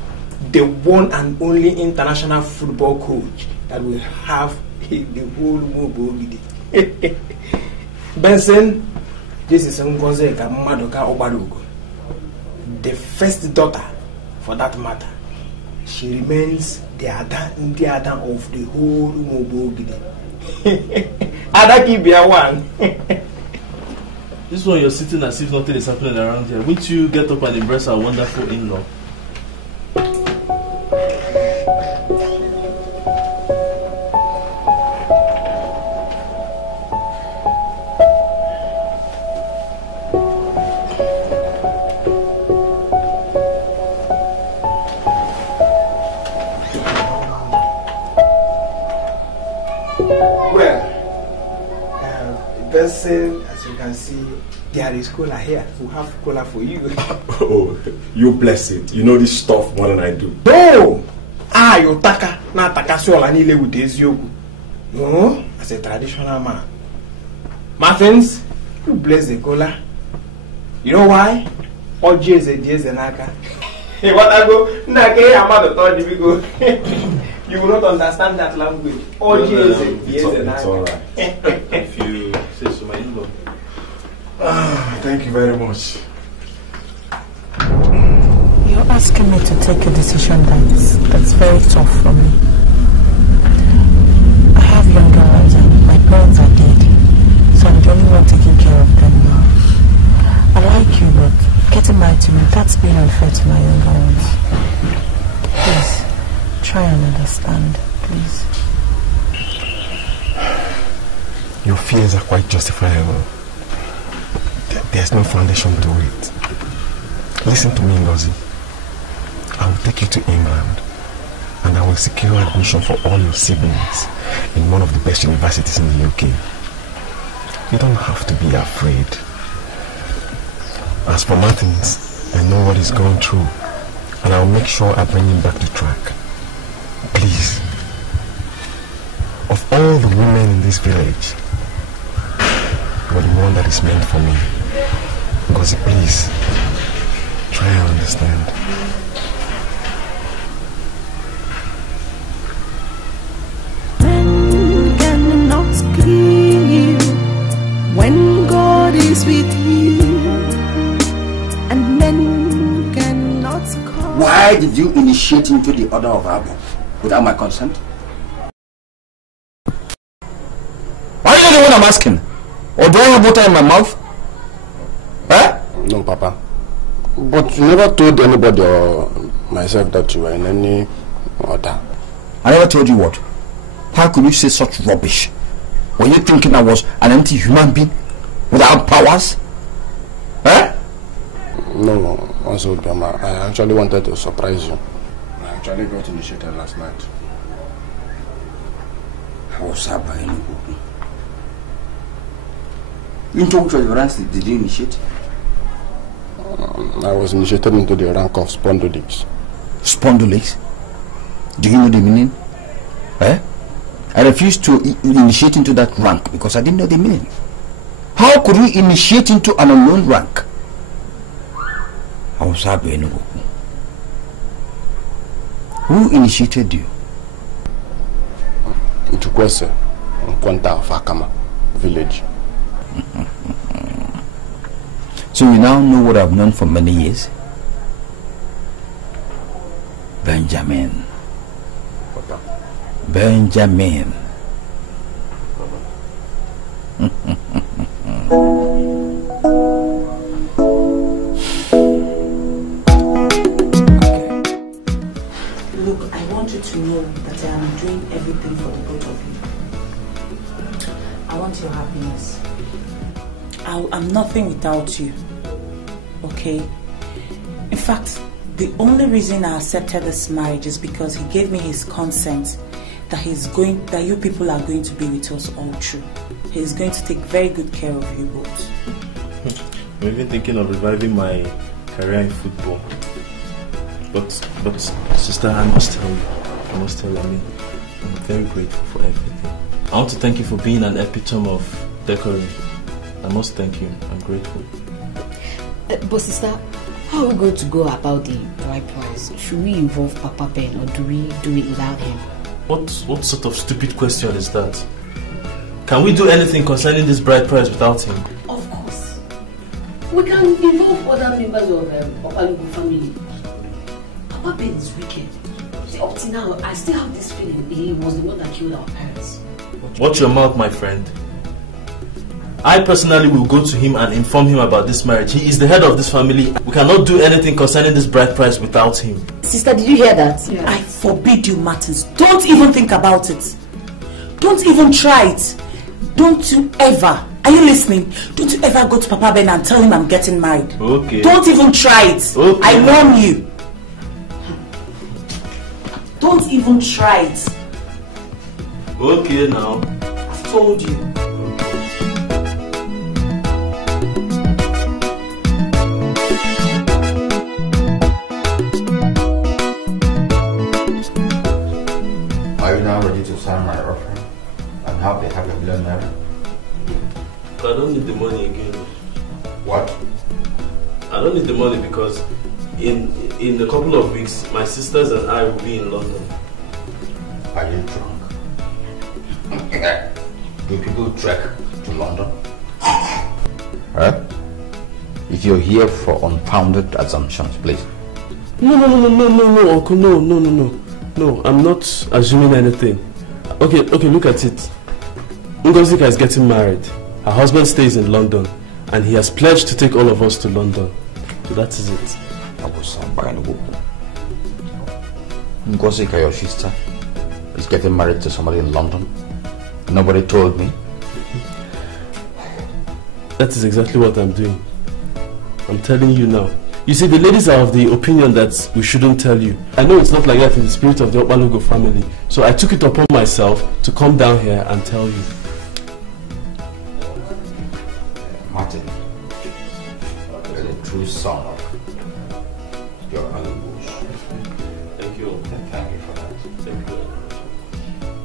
the one and only international football coach that will have the whole umubogi. Benson, this is Ngozeka Madoka Obalugo, the first daughter, for that matter. She remains the Ada of the whole umubogi. Adaki be one. This one you're sitting as if nothing is happening around here. Won't you get up and embrace our wonderful in-law? As you can see, there is cola here. We have cola for you. Oh, you bless it. You know this stuff more than I do. Oh! You taka na taka sola ni lewu deziogu. No, as a traditional man. Martins, you bless the cola. You know why? Ojieze naka. Hey, what I go? Nake amado told you go. You will not understand that language. Ojieze naka. It's all right. If you say so, my in-law. Thank you very much. You're asking me to take a decision that's very tough for me. I have younger ones and my parents are dead, so I'm the only one taking care of them now. I like you, but getting married to me, that's being unfair to my younger ones. Please, try and understand, please. Your fears are quite justifiable. There's no foundation to it. Listen to me, Ngozi. I will take you to England and I will secure admission for all your siblings in one of the best universities in the UK. You don't have to be afraid. As for Martins, I know what he's going through and I'll make sure I bring him back to track. Please. Of all the women in this village, you're the one that is meant for me. Ngozi, please. Try and understand. Men cannot clean you when God is with you, and men cannot call. Why did you initiate into the order of Abu without my consent? Are you the one I'm asking? Or do I have water in my mouth? Eh? No, Papa. But you never told anybody or myself that you were in any order. I never told you what? How could you say such rubbish? Were you thinking I was an empty human being without powers? Eh? No, also, Grandma, I actually wanted to surprise you. I actually got initiated last night. I was Sabayenu. Into which of your ranks did you initiate? I was initiated into the rank of Spondylix. Spondylix? Do you know the meaning? Eh? I refused to initiate into that rank because I didn't know the meaning. How could you initiate into an unknown rank? I was Sabayenu. Who initiated you? Ntukwese, Nkwanta of Akama village. So you now know what I've known for many years? Benjamin. Benjamin. Look, I want you to know that I am doing everything for the both of you. I want your happiness. I'm nothing without you. Okay? In fact, the only reason I accepted this marriage is because he gave me his consent that you people are going to be with us all through. He's going to take very good care of you both. I'm even thinking of reviving my career in football. But sister, I must tell you, I'm very grateful for everything. I want to thank you for being an epitome of decorum. I must thank you. I'm grateful. But sister, how are we going to go about the bride price? Should we involve Papa Ben or do we do it without him? What sort of stupid question is that? Can we do anything concerning this bride price without him? Of course. We can involve other members of Aforevo family. Papa Ben is wicked. See, up to now, I still have this feeling he was the one that killed our parents. Watch your mouth, my friend. I personally will go to him and inform him about this marriage. He is the head of this family. We cannot do anything concerning this bride price without him. Sister, did you hear that? Yeah. I forbid you, Martins. Don't even think about it. Don't even try it. Don't you ever, are you listening? Don't you ever go to Papa Ben and tell him I'm getting married. Okay. Don't even try it. Okay. I warn you. Don't even try it. Okay now. I've told you. Are you now ready to sign my offer and have the happy million naira? I don't need the money again. What? I don't need the money because in a couple of weeks my sisters and I will be in London. Are you drunk? Do people trek to London? Huh? If you're here for unfounded assumptions, please. No, Uncle, no. No, I'm not assuming anything. Okay, look at it. Ngozika is getting married. Her husband stays in London, and he has pledged to take all of us to London. So that is it. Ngozika, your sister, is getting married to somebody in London. Nobody told me. That is exactly what I'm doing. I'm telling you now. You see, the ladies are of the opinion that we shouldn't tell you. I know it's not like that in the spirit of the Obalugo family. So I took it upon myself to come down here and tell you. Martin, you're the true son of your Alugos. Thank you. Thank you for that. Thank you.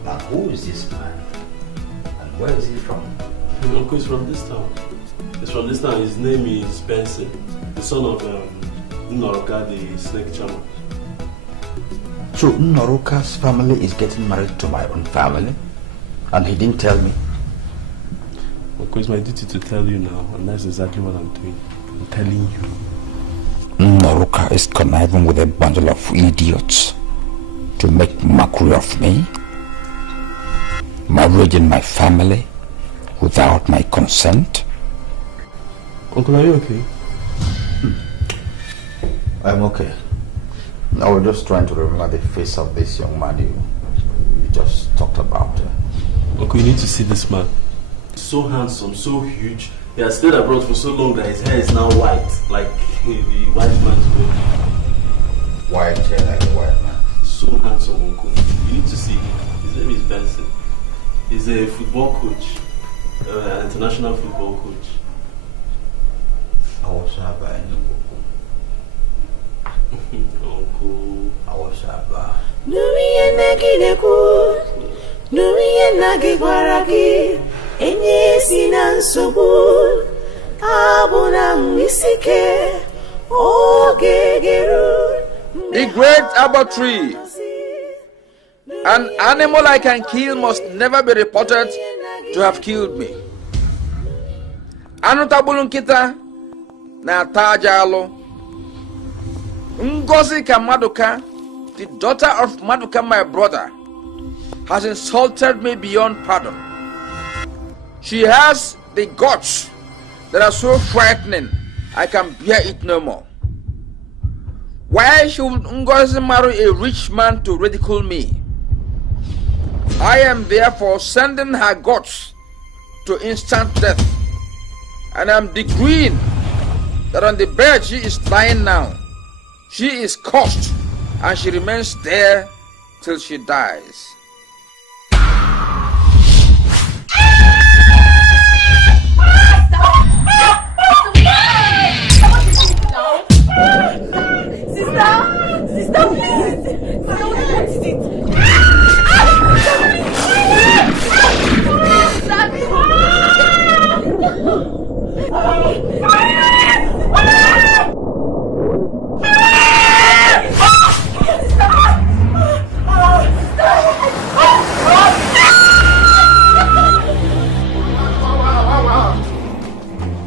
Now, who is this man? And where is he from? My uncle is from this town. It's from this town. His name is Benson, the son of Nnoroka, the snake charmer. So Nnoroka's family is getting married to my own family? And he didn't tell me? Okay, it's my duty to tell you now, and that's exactly what I'm doing. I'm telling you. Nnoroka is conniving with a bundle of idiots to make mockery of me, marrying my family without my consent. Uncle, are you okay? I'm okay. I was just trying to remember the face of this young man you just talked about. Uncle, you need to see this man. So handsome, so huge. He has stayed abroad for so long that his hair is now white, like the white man's gold. White hair like the white man. So handsome, Uncle. You need to see him. His name is Benson. He's a football coach, an international football coach. I was Abba Uncle. I was Abba. The great abortory. An animal I can kill must never be reported to have killed me. Anutabulun kita na tajalo. Ngozi Maduka, the daughter of Maduka, my brother, has insulted me beyond pardon. She has the guts that are so frightening, I can bear it no more. Why should Ngozi marry a rich man to ridicule me? I am therefore sending her guts to instant death, and I'm decreeing that on the bed she is lying now, she is cursed and she remains there till she dies. Sister, please! What is it?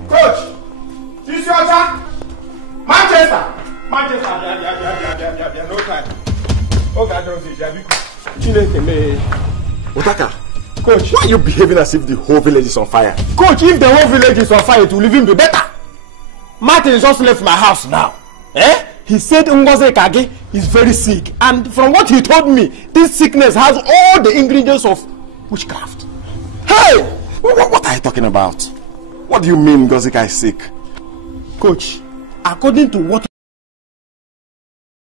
Coach! This your turn? Manchester! No time. Oh, God, don't see Otaka, Coach, why are you behaving as if the whole village is on fire? Coach, if the whole village is on fire, it will even be better. Martin just left my house now. He said Ngozi Kage is very sick, and from what he told me, this sickness has all the ingredients of witchcraft. Hey! What are you talking about? What do you mean Ngozi Kage is sick? Coach, according to what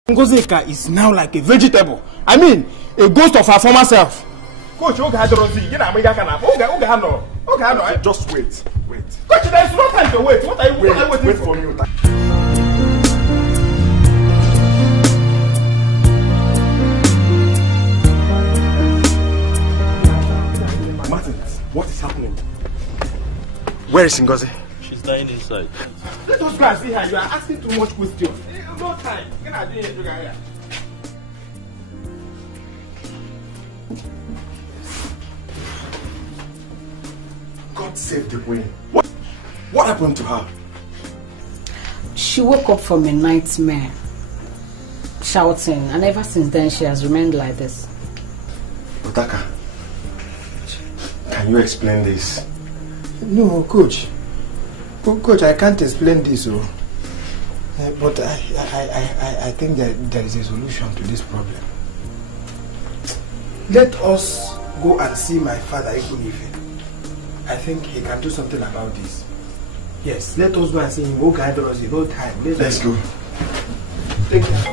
Ngozi Kage is now like a vegetable. I mean, a ghost of her former self. Coach, just wait. Coach, there is no time to wait. What are you waiting for? You. Martin, what is happening? Where is Ngozi? She's dying inside. Let us go and see her. You are asking too much questions. No time. God save the queen. What happened to her? She woke up from a nightmare, shouting, and ever since then she has remained like this. Otaka, can you explain this? No, Coach. Coach, I can't explain this, but I think that there is a solution to this problem. Let us go and see my father, Ikedieze. I think he can do something about this. Yes, let us go and see him. We'll gather us the whole time. Let's go. Take care.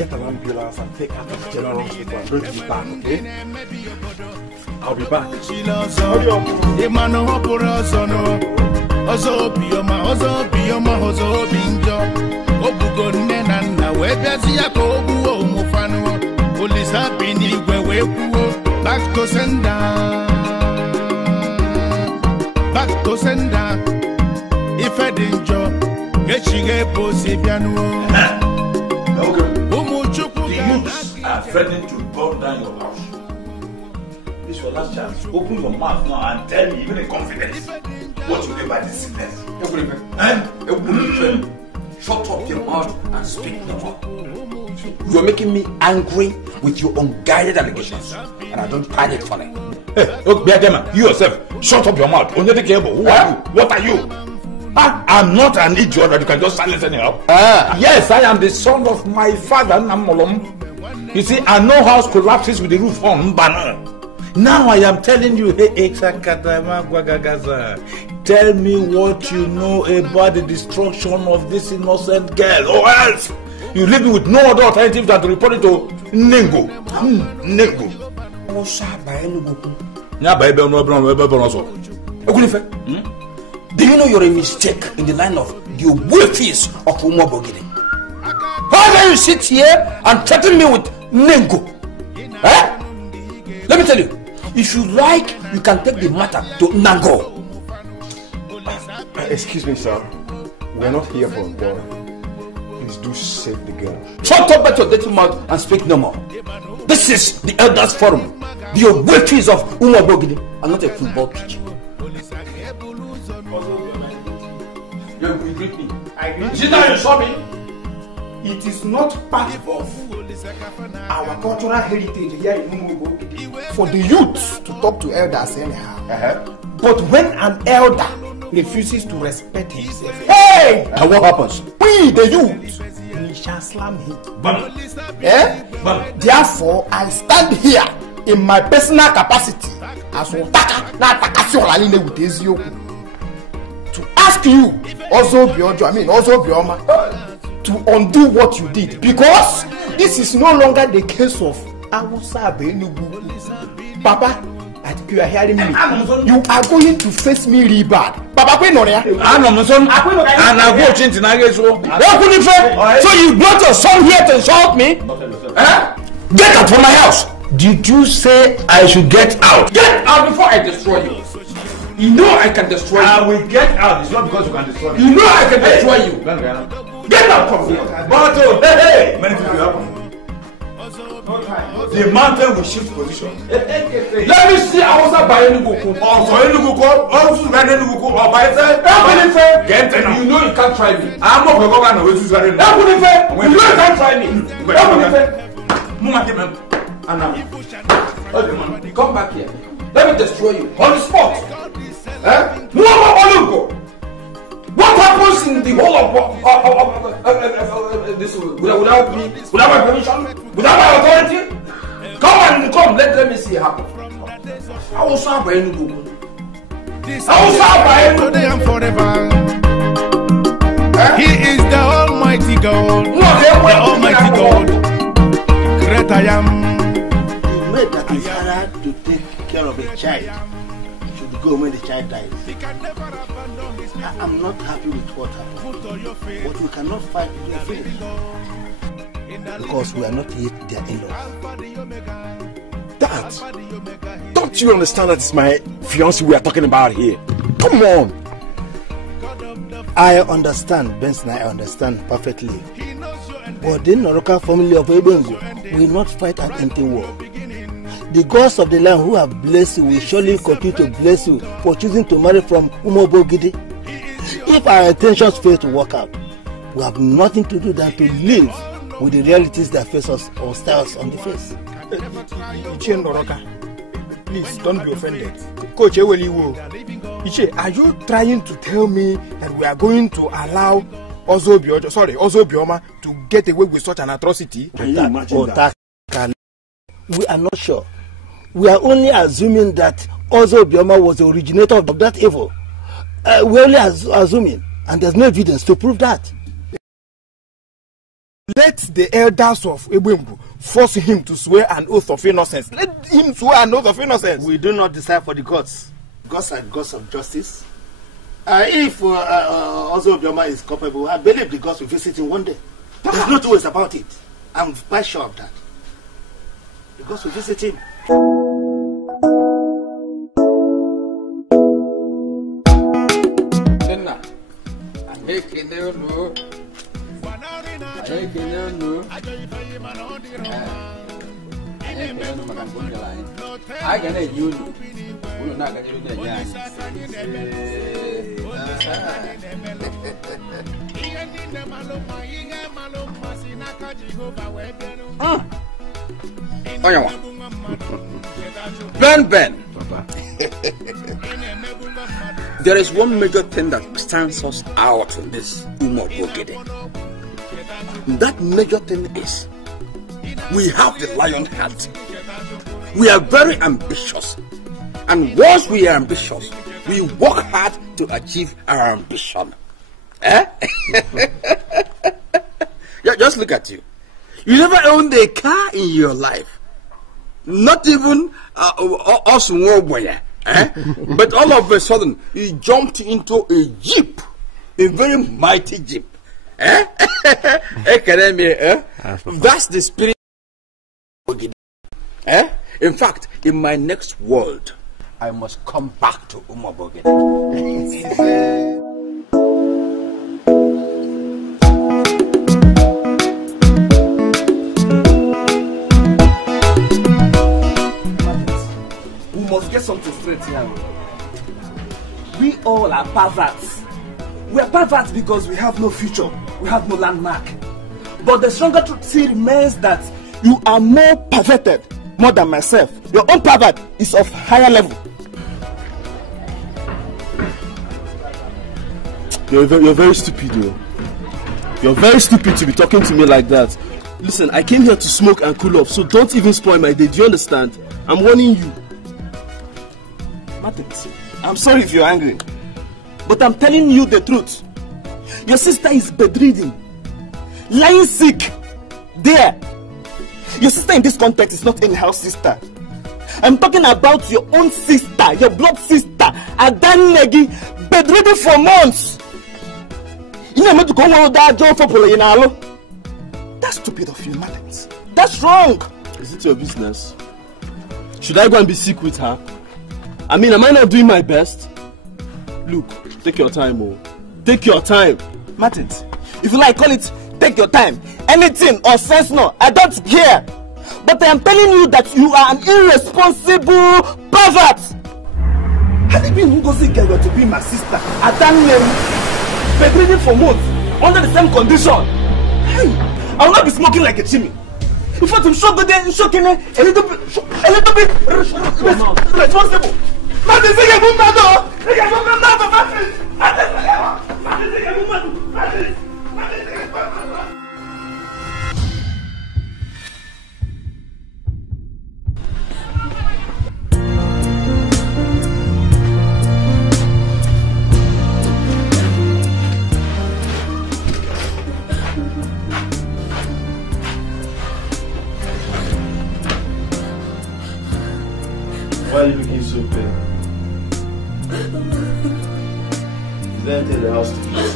Get an ambulance and take her to the general hospital. I'm going to be back, okay? I'll be back. Back to sender. Back to sender. If I didn't job, get she get pussy piano. The youths are threatening to burn down your house. This is your last chance. Open your mouth now and tell me, even in confidence, what you mean by this sickness. Shut up your mouth and speak no more. You're making me angry with your unguided allegations, and I don't find it funny. Hey, look, Biadema, you yourself, shut up your mouth. Who are you? What are you? I'm not an idiot that you can just silence anyhow. Yes, I am the son of my father, Namolom. You see, I know house collapses with the roof on. Now I am telling you, hey, tell me what you know about the destruction of this innocent girl, or else you leave me with no other alternative than to report it to Nengo. Nengo. Do you know you're a mistake in the line of the welfares of umubogi? How can you sit here and threaten me with Nengo? Eh? Let me tell you, if you like, you can take the matter to Nango. Excuse me, sir. We're not here for a girl. Please do save the girl. Shut up at your dirty mouth and speak no more. This is the elders forum. The welfares of umubogi and not a football pitch. You greet me. I agree. Is it how you saw me? It is not part of our cultural heritage here in umubogi for the youth to talk to elders anyhow. But when an elder refuses to respect himself, hey! And what happens? We, the youth, we shall slam him. Therefore, I stand here in my personal capacity as Otaka with Ezioku to ask you, also Bioma, to undo what you did, because this is no longer the case of Awusa Benugu. Papa, I think you are hearing me. You are going to face me really bad. Papa, so you brought your son here to insult me? Get out from my house. Did you say I should get out? Get out before I destroy you. You know I can destroy you. I will get out. It's not because you can destroy me. You know I can destroy you. Get out from here. But hey, many things will happen. The mountain will shift position. Let me see Awusa by Enugu. You know you can't try me. I'm not going to you know you can't try me. Come back here. Let me destroy you on the spot. What happens in the whole of this without me, without my permission, without my authority? Come, let me see it happen. I will start by any Google. Today and forever. He is the Almighty God. The Almighty God. Great I am. You made that it's hard to take care of a child. Should go when the child dies. I'm not happy with what happened. But we cannot fight with their faith. Because we are not yet their in-laws. Dad, don't you understand that it's my fiancé we are talking about here? Come on. I understand, Benson, I understand perfectly. But the Noroka family of Ebengo will not fight an empty war. The gods of the land who have blessed you will surely continue to bless you for choosing to marry from umubogi. If our intentions fail to work out, we have nothing to do than to live with the realities that face us or stare us on the face. Please don't be offended. Coach Eweliwo, Iche, are you trying to tell me that we are going to allow Ozobioma to get away with such an atrocity? Can you imagine that? We are not sure. We are only assuming that Ozobioma was the originator of that evil. We're only assuming, and there's no evidence to prove that. Let the elders of Ebembu force him to swear an oath of innocence. Let him swear an oath of innocence. We do not decide for the gods. Gods are gods of justice. If Ozo Obioma is culpable, I believe the gods will visit him one day. There's no two ways about it. I'm quite sure of that. The gods will visit him. Ben. There is one major thing that stands us out in this umubogi. That major thing is we have the lion heart. We are very ambitious. And once we are ambitious, we work hard to achieve our ambition. Just look at you. You never owned a car in your life. Not even us but all of a sudden, you jumped into a jeep. A very mighty jeep. That's the spirit. In fact, in my next world, I must come back to umubogi. We must get something straight here. We all are perverts. We are perverts because we have no future. We have no landmark. But the stronger truth still remains that you are more perverted, more than myself. Your own pervert is of higher level. You're very stupid, though. You're very stupid to be talking to me like that. Listen, I came here to smoke and cool off, so don't even spoil my day. Do you understand? I'm warning you. Martins, I'm sorry if you're angry, but I'm telling you the truth. Your sister is bedridden, lying sick, there. Your sister in this context is not anyhow sister. I'm talking about your own sister, your blood sister, Adan Negi, bedridden for months. That's stupid of you, Martins. That's wrong. Is it your business? Should I go and be sick with her? I mean, am I not doing my best? Look, take your time, oh. Take your time. Martins, if you like, call it take your time. Anything or sense no, I don't care. But I am telling you that you are an irresponsible pervert. Had it been Ngozi girl to be my sister, I done bedridden for months, under the same condition. Hey, I will not be smoking like a chimney. In fact, I'm shocking a little bit responsible. Why are you looking so pale? Is there anything in the house to eat?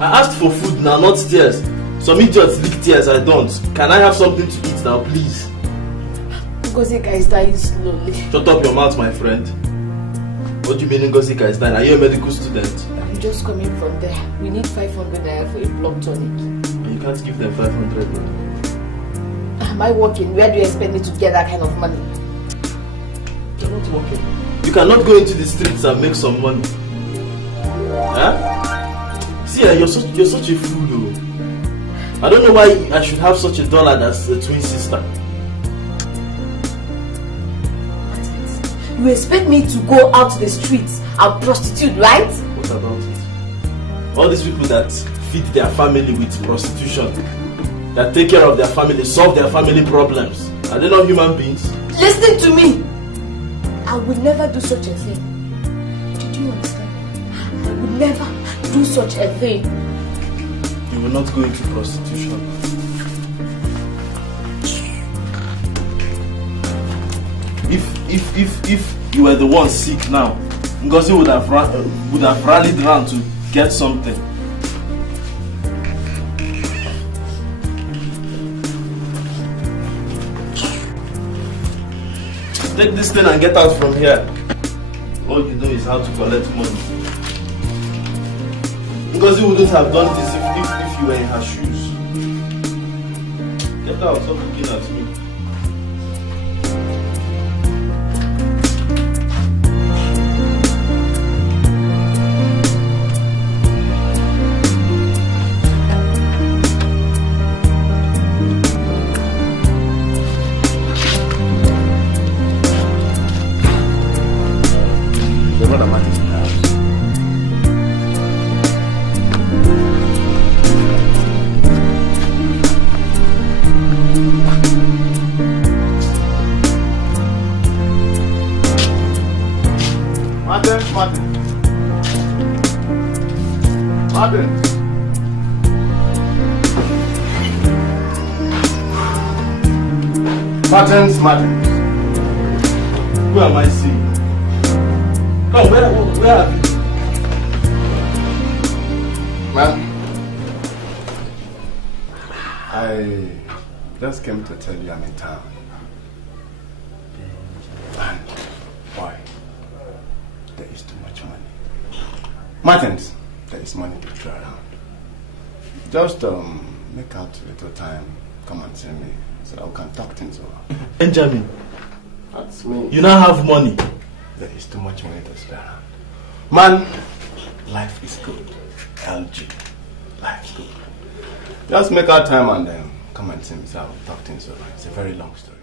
I asked for food now, not tears. Some idiots lick tears, I don't. Can I have something to eat now, please? Ngozika is dying slowly. Shut up your mouth, my friend. What do you mean Ngozika is dying? Are you a medical student? I'm just coming from there. We need 500 naira for a blood tonic. You can't give them 500 naira. Am I working? Where do you expect me to get that kind of money? You're not working. You cannot go into the streets and make some money. Huh? See, you're such a fool, though. I don't know why I should have such a dollar as a twin sister. You expect me to go out to the streets and prostitute, right? What about it? All these people that feed their family with prostitution, that take care of their family, solve their family problems, are they not human beings? Listen to me! I would never do such a thing. Did you understand? I would never do such a thing. you will not go into prostitution. If you were the one sick now, Ngozi would have rallied around to get something. Take this thing and get out from here. All you know is how to collect money. Ngozi wouldn't have done this if you were in her shoes. Get out, stop looking at me. Martins. Who am I seeing? Come, where are you? Man, I just came to tell you I'm in town. And boy, there is too much money. Martins, there is money to throw around. Just make out a little time, come and see me, so that we can talk things over. Benjamin, that's me. You now have money. There is too much money to throw around. Man, life is good. LG, life is good. Just make out time and come and see me, so I'll talk things over. It's a very long story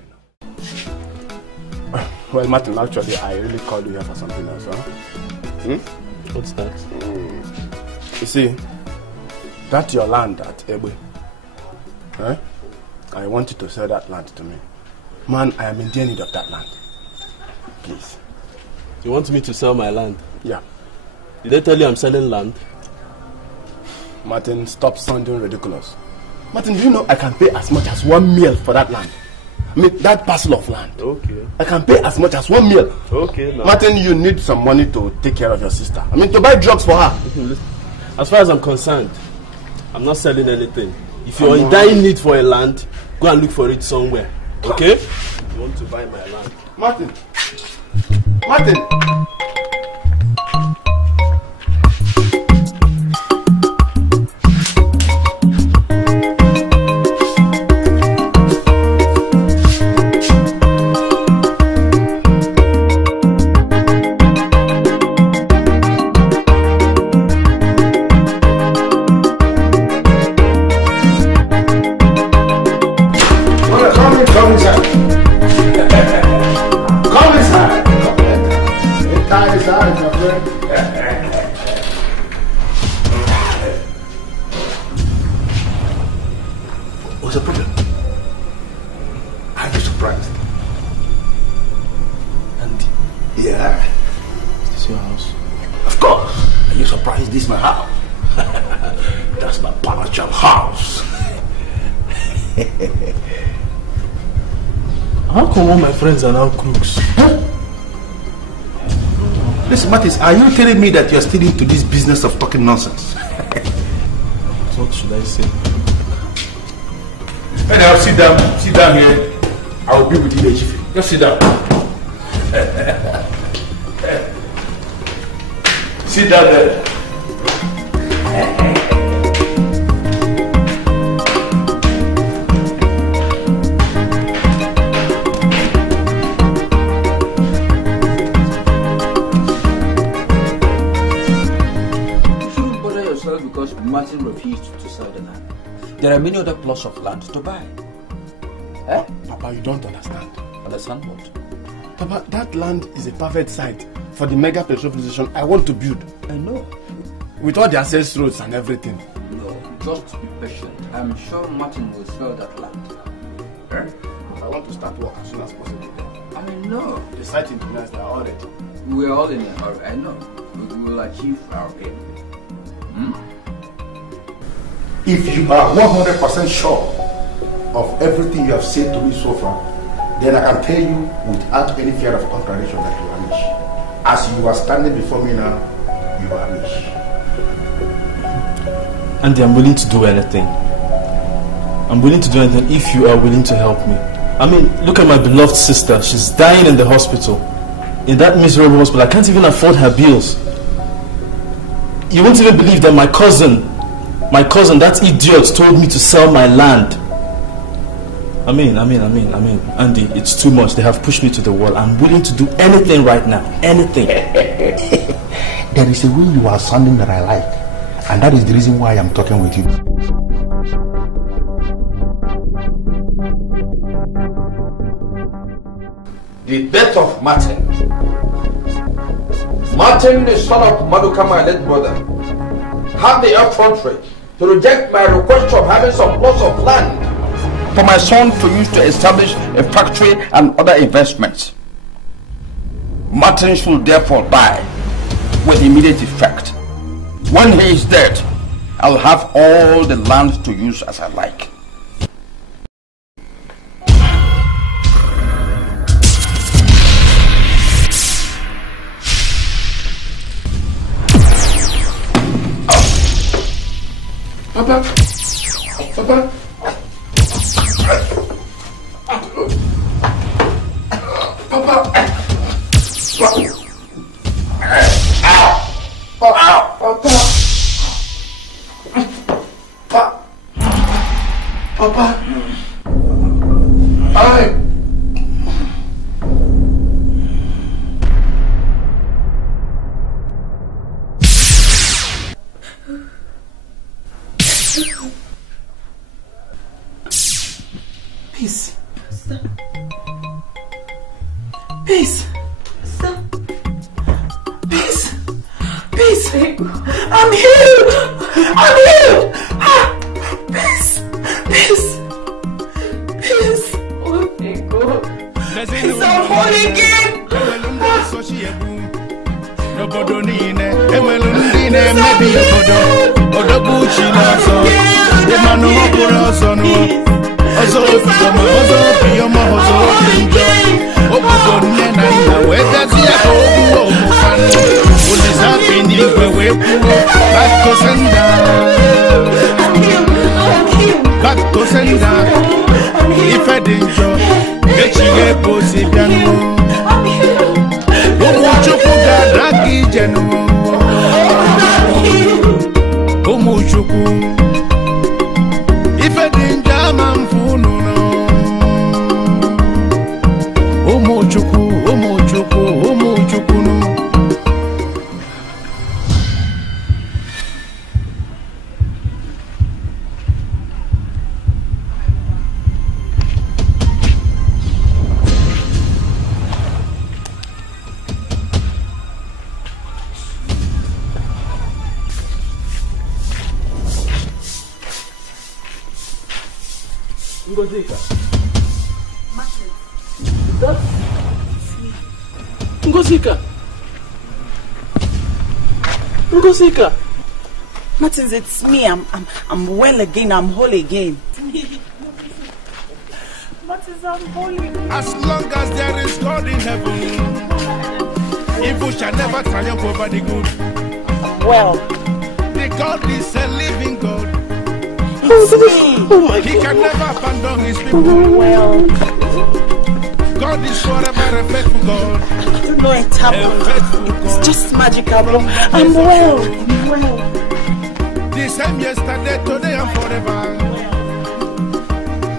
now. Well, Martin, actually, I really called you here for something else, huh? What's that? You see, that's your land at Ebe. Eh? I want you to sell that land to me. Man, I am in dear need of that land. Please. You want me to sell my land? Yeah. Did they tell you I'm selling land? Martin, stop sounding ridiculous. Martin, do you know I can pay as much as 1 meal for that land? I mean, that parcel of land. Okay. I can pay as much as 1 meal. Okay, now. Martin, you need some money to take care of your sister. I mean, to buy drugs for her. As far as I'm concerned, I'm not selling anything. If you're in dire need for a land, go and look for it somewhere. Okay? You want to buy my land. Martin. Martin. What's the problem? Are you surprised? And yeah. Is this your house? Of course. Are you surprised? This is my house. That's my Panacham house. How come all my friends are now crooks? Huh? Listen, Mattis, are you telling me that you're still into this business of talking nonsense? What should I say? And I'll sit down here. I will be with you, Chief. Just sit down. Sit down there. Because Martin refused to sell the land. There are many other plots of land to buy. Eh? Papa, you don't understand. Understand what? Papa, that land is a perfect site for the mega petrol station I want to build. I know. With all the access roads and everything. No, just be patient. I'm sure Martin will sell that land. Eh? I want to start work as soon as possible. I know. The site engineers, they are all ready. We're all in a hurry. I know. We will achieve our aim. If you are 100% sure of everything you have said to me so far, then I can tell you without any fear of contradiction that you are rich. As you are standing before me now, you are rich. Andy, I'm willing to do anything. I'm willing to do anything if you are willing to help me. I mean, look at my beloved sister. She's dying in the hospital. In that miserable hospital. I can't even afford her bills. You won't even believe that my cousin, that idiot, told me to sell my land. I mean, Andy, it's too much. They have pushed me to the wall. I'm willing to do anything right now. Anything. There is a way you are sounding that I like. And that is the reason why I'm talking with you. The death of Martin. Martin, the son of Maduka, my late brother, had the effrontery to reject my request of having some plots of land for my son to use to establish a factory and other investments. Martin should therefore die with immediate effect. When he is dead, I'll have all the land to use as I like. Papa. Papa. Peace. Peace. Peace. Peace. I'm healed. I'm healed. Peace. Peace. Peace. Oh my God. Peace. I'm whole again. Back to sender. If I didn't show, get you a pussy piano. If I didn't jam and fool, no. Ngosika. Martins, it's me. I'm well again. I'm whole again. Martins, I'm whole again. As long as there is God in heaven, evil shall never triumph over the good. Well, the God is a living God. Oh my God. He can never abandon his people. Well, God is forever a faithful God. I don't know it happened. It's just magical. I'm well. I'm well. The same yesterday, today, and forever.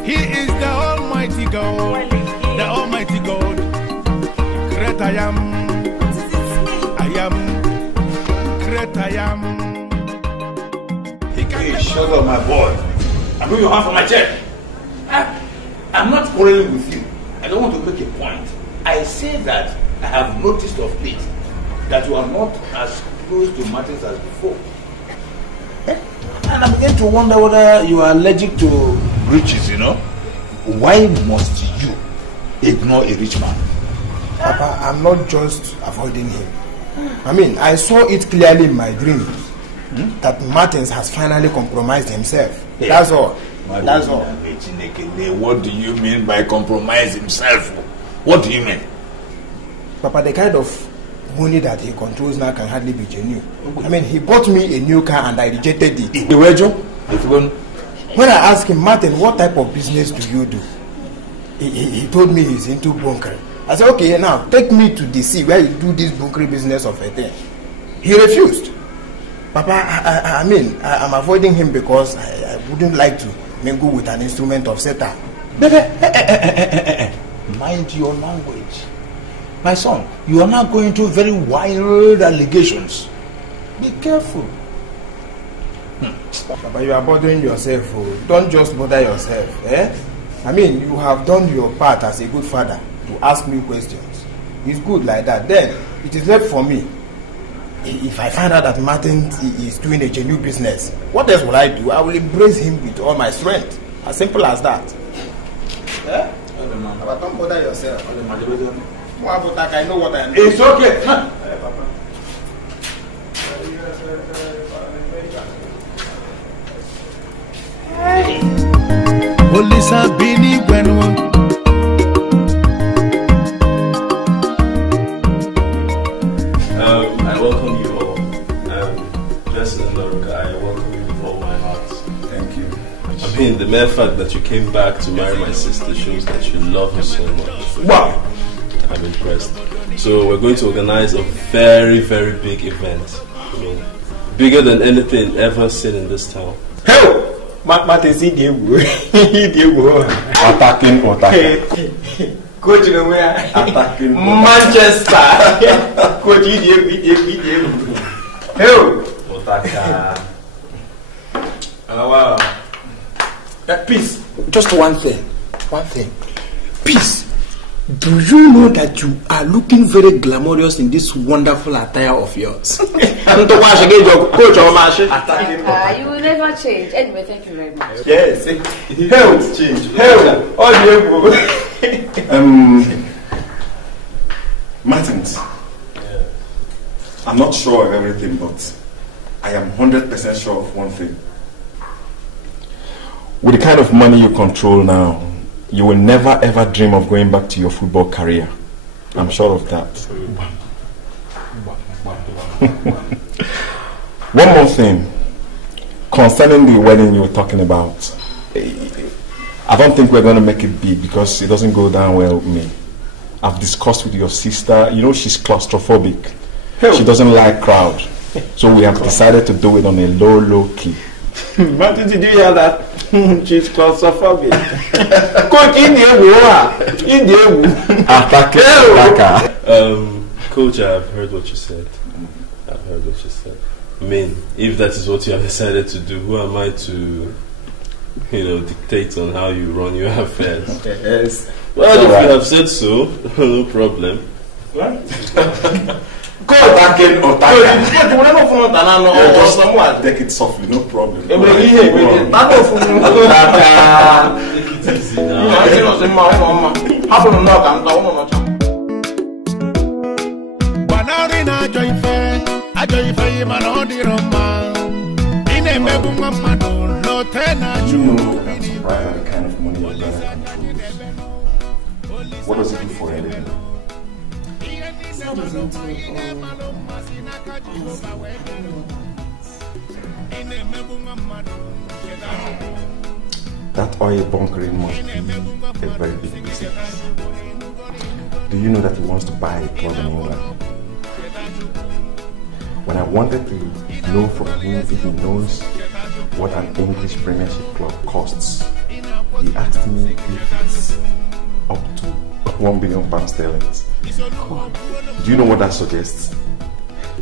He is the Almighty God. The Almighty God. Great I am. I am. Great I am. Hey, shut up, my boy. I'm going your hand for my check. I'm not quarreling with you. I don't want to make a point. I say that I have noticed of late that you are not as close to matters as before. And I'm beginning to wonder whether you are allergic to riches, you know? Why must you ignore a rich man? Papa, I'm not just avoiding him. I mean, I saw it clearly in my dreams that Martins has finally compromised himself. That's all. That's all. What do you mean by compromise himself? What do you mean? Papa, the kind of money that he controls now can hardly be genuine. I mean, he bought me a new car and I rejected it. When I asked him, Martin, what type of business do you do? He told me he's into bunkering. I said, okay, now take me to the sea where you do this bunkering business of a thing. He refused. Papa, I mean, I'm avoiding him because I wouldn't like to mingle with an instrument of Satan. Mind your language. My son, you are now going through very wild allegations. Be careful. Papa, you are bothering yourself. Oh. Don't just bother yourself. Eh? I mean, you have done your part as a good father to ask me questions. It's good like that. Then, it is left for me. If I find out that Martin is doing a genuine business, what else will I do? I will embrace him with all my strength. As simple as that. Eh? Papa, don't bother yourself. I know what I am doing. It's okay. I welcome you all. Blessed Lord, I welcome you with all my heart. Thank you. I mean, the mere fact that you came back to marry my sister shows that you love her so much. Wow! I'm impressed. So we're going to organize a very, very big event. You know, bigger than anything ever seen in this town. Hell! Martin, see the attacking. Coach, you know where? Attacking Manchester. Coach, you hell! Otaka. Oh, wow. Peace. Just one thing. Peace. Do you know that you are looking very glamorous in this wonderful attire of yours? You will never change. Anyway, thank you very much. Yes. Health change. Health. Martins, I'm not sure of everything, but I am 100% sure of one thing. With the kind of money you control now, you will never ever dream of going back to your football career. I'm sure of that. One more thing. Concerning the wedding you were talking about, I don't think we're going to make it big because it doesn't go down well with me. I've discussed with your sister. You know she's claustrophobic. She doesn't like crowd. So we have decided to do it on a low key. Martin, did you hear that? She's claustrophobic. Coach, I've heard what you said. I mean, if that is what you have decided to do, who am I to, dictate on how you run your affairs? Yes. Well, if you have said so, no problem. What? Go take it softly, no problem. I'm surprised at the kind of money your brother controls. What does he do for a living? That oil bunkering must be a very big business. Do you know that he wants to buy a club in England? When I wanted to know from him if he knows what an English Premiership club costs, he asked me if it's up to £1 billion sterling. Do you know what that suggests?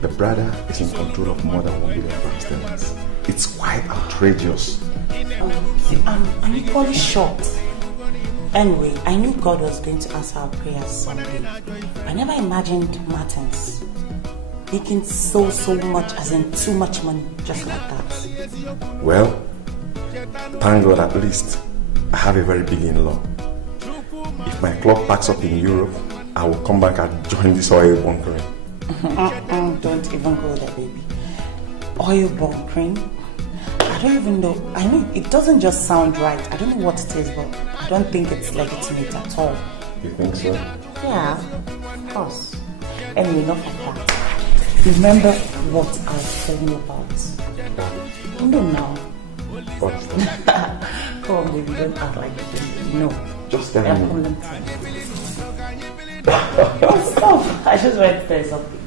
The brother is in control of more than £1 billion sterling. It's quite outrageous. I'm equally shocked. Anyway, I knew God was going to answer our prayers someday. I never imagined Martins making so much, as in too much money, just like that. Well, thank God at least I have a very big in-law. If my club packs up in Europe, I will come back and join this oil bunkering. Don't even go there, baby. Oil bunkering. I don't even know. I know it doesn't just sound right. I don't know what it is, but I don't think it's legitimate at all. You think so? Yeah, of course. Anyway, enough of that. Remember what I was telling you about? No, now. What's that? Come on, baby, don't act like you know. Just tell me. Stop. I just went to tell you something.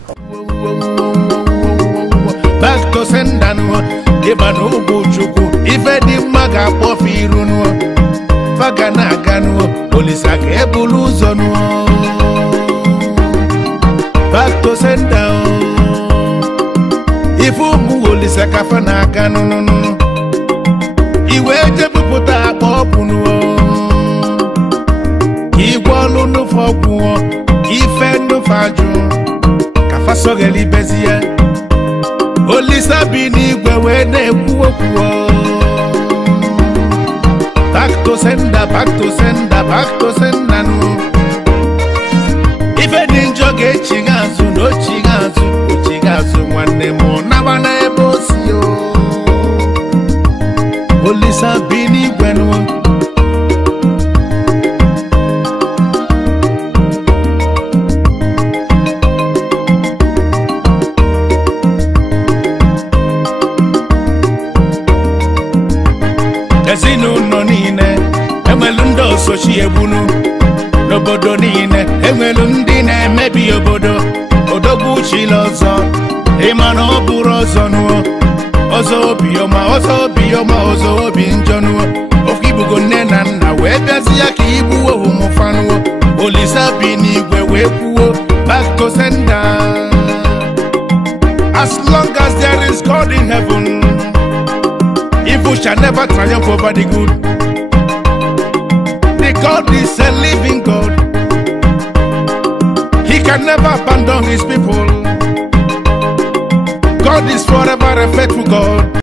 Back to Sendano, Ibanu Buchuku, Ifedi Maga Pofiruno, Fagana Ganu, Polisake Buluzono. Back to Sendao, Ifumu Olisaka Fanagano, Iweje Puta Popuno, Iwalo no Fokuo, Ifendo Faju, Kafasogeli Bezier. Olisa bini gwewe ne kuo. Back to sender no. Ife ninjoge chingazu no chingazu mwane mo nabana ebosio. Olisa bini gwenwo. Ezinu no nine, emelundo sochi ebunu. Nobodo nine, emelundine mebi obodo. Odogu chilozo, emano burozo nuo. Ozo bioma, ozo binjonuo. Okibugo nena na webezi ya kiibu wo umufanuo. Olisa bini wewe kuo, back to sender. As long as there is God in heaven, evil shall never triumph over the good. The God is a living God. He can never abandon his people. God is forever a faithful God.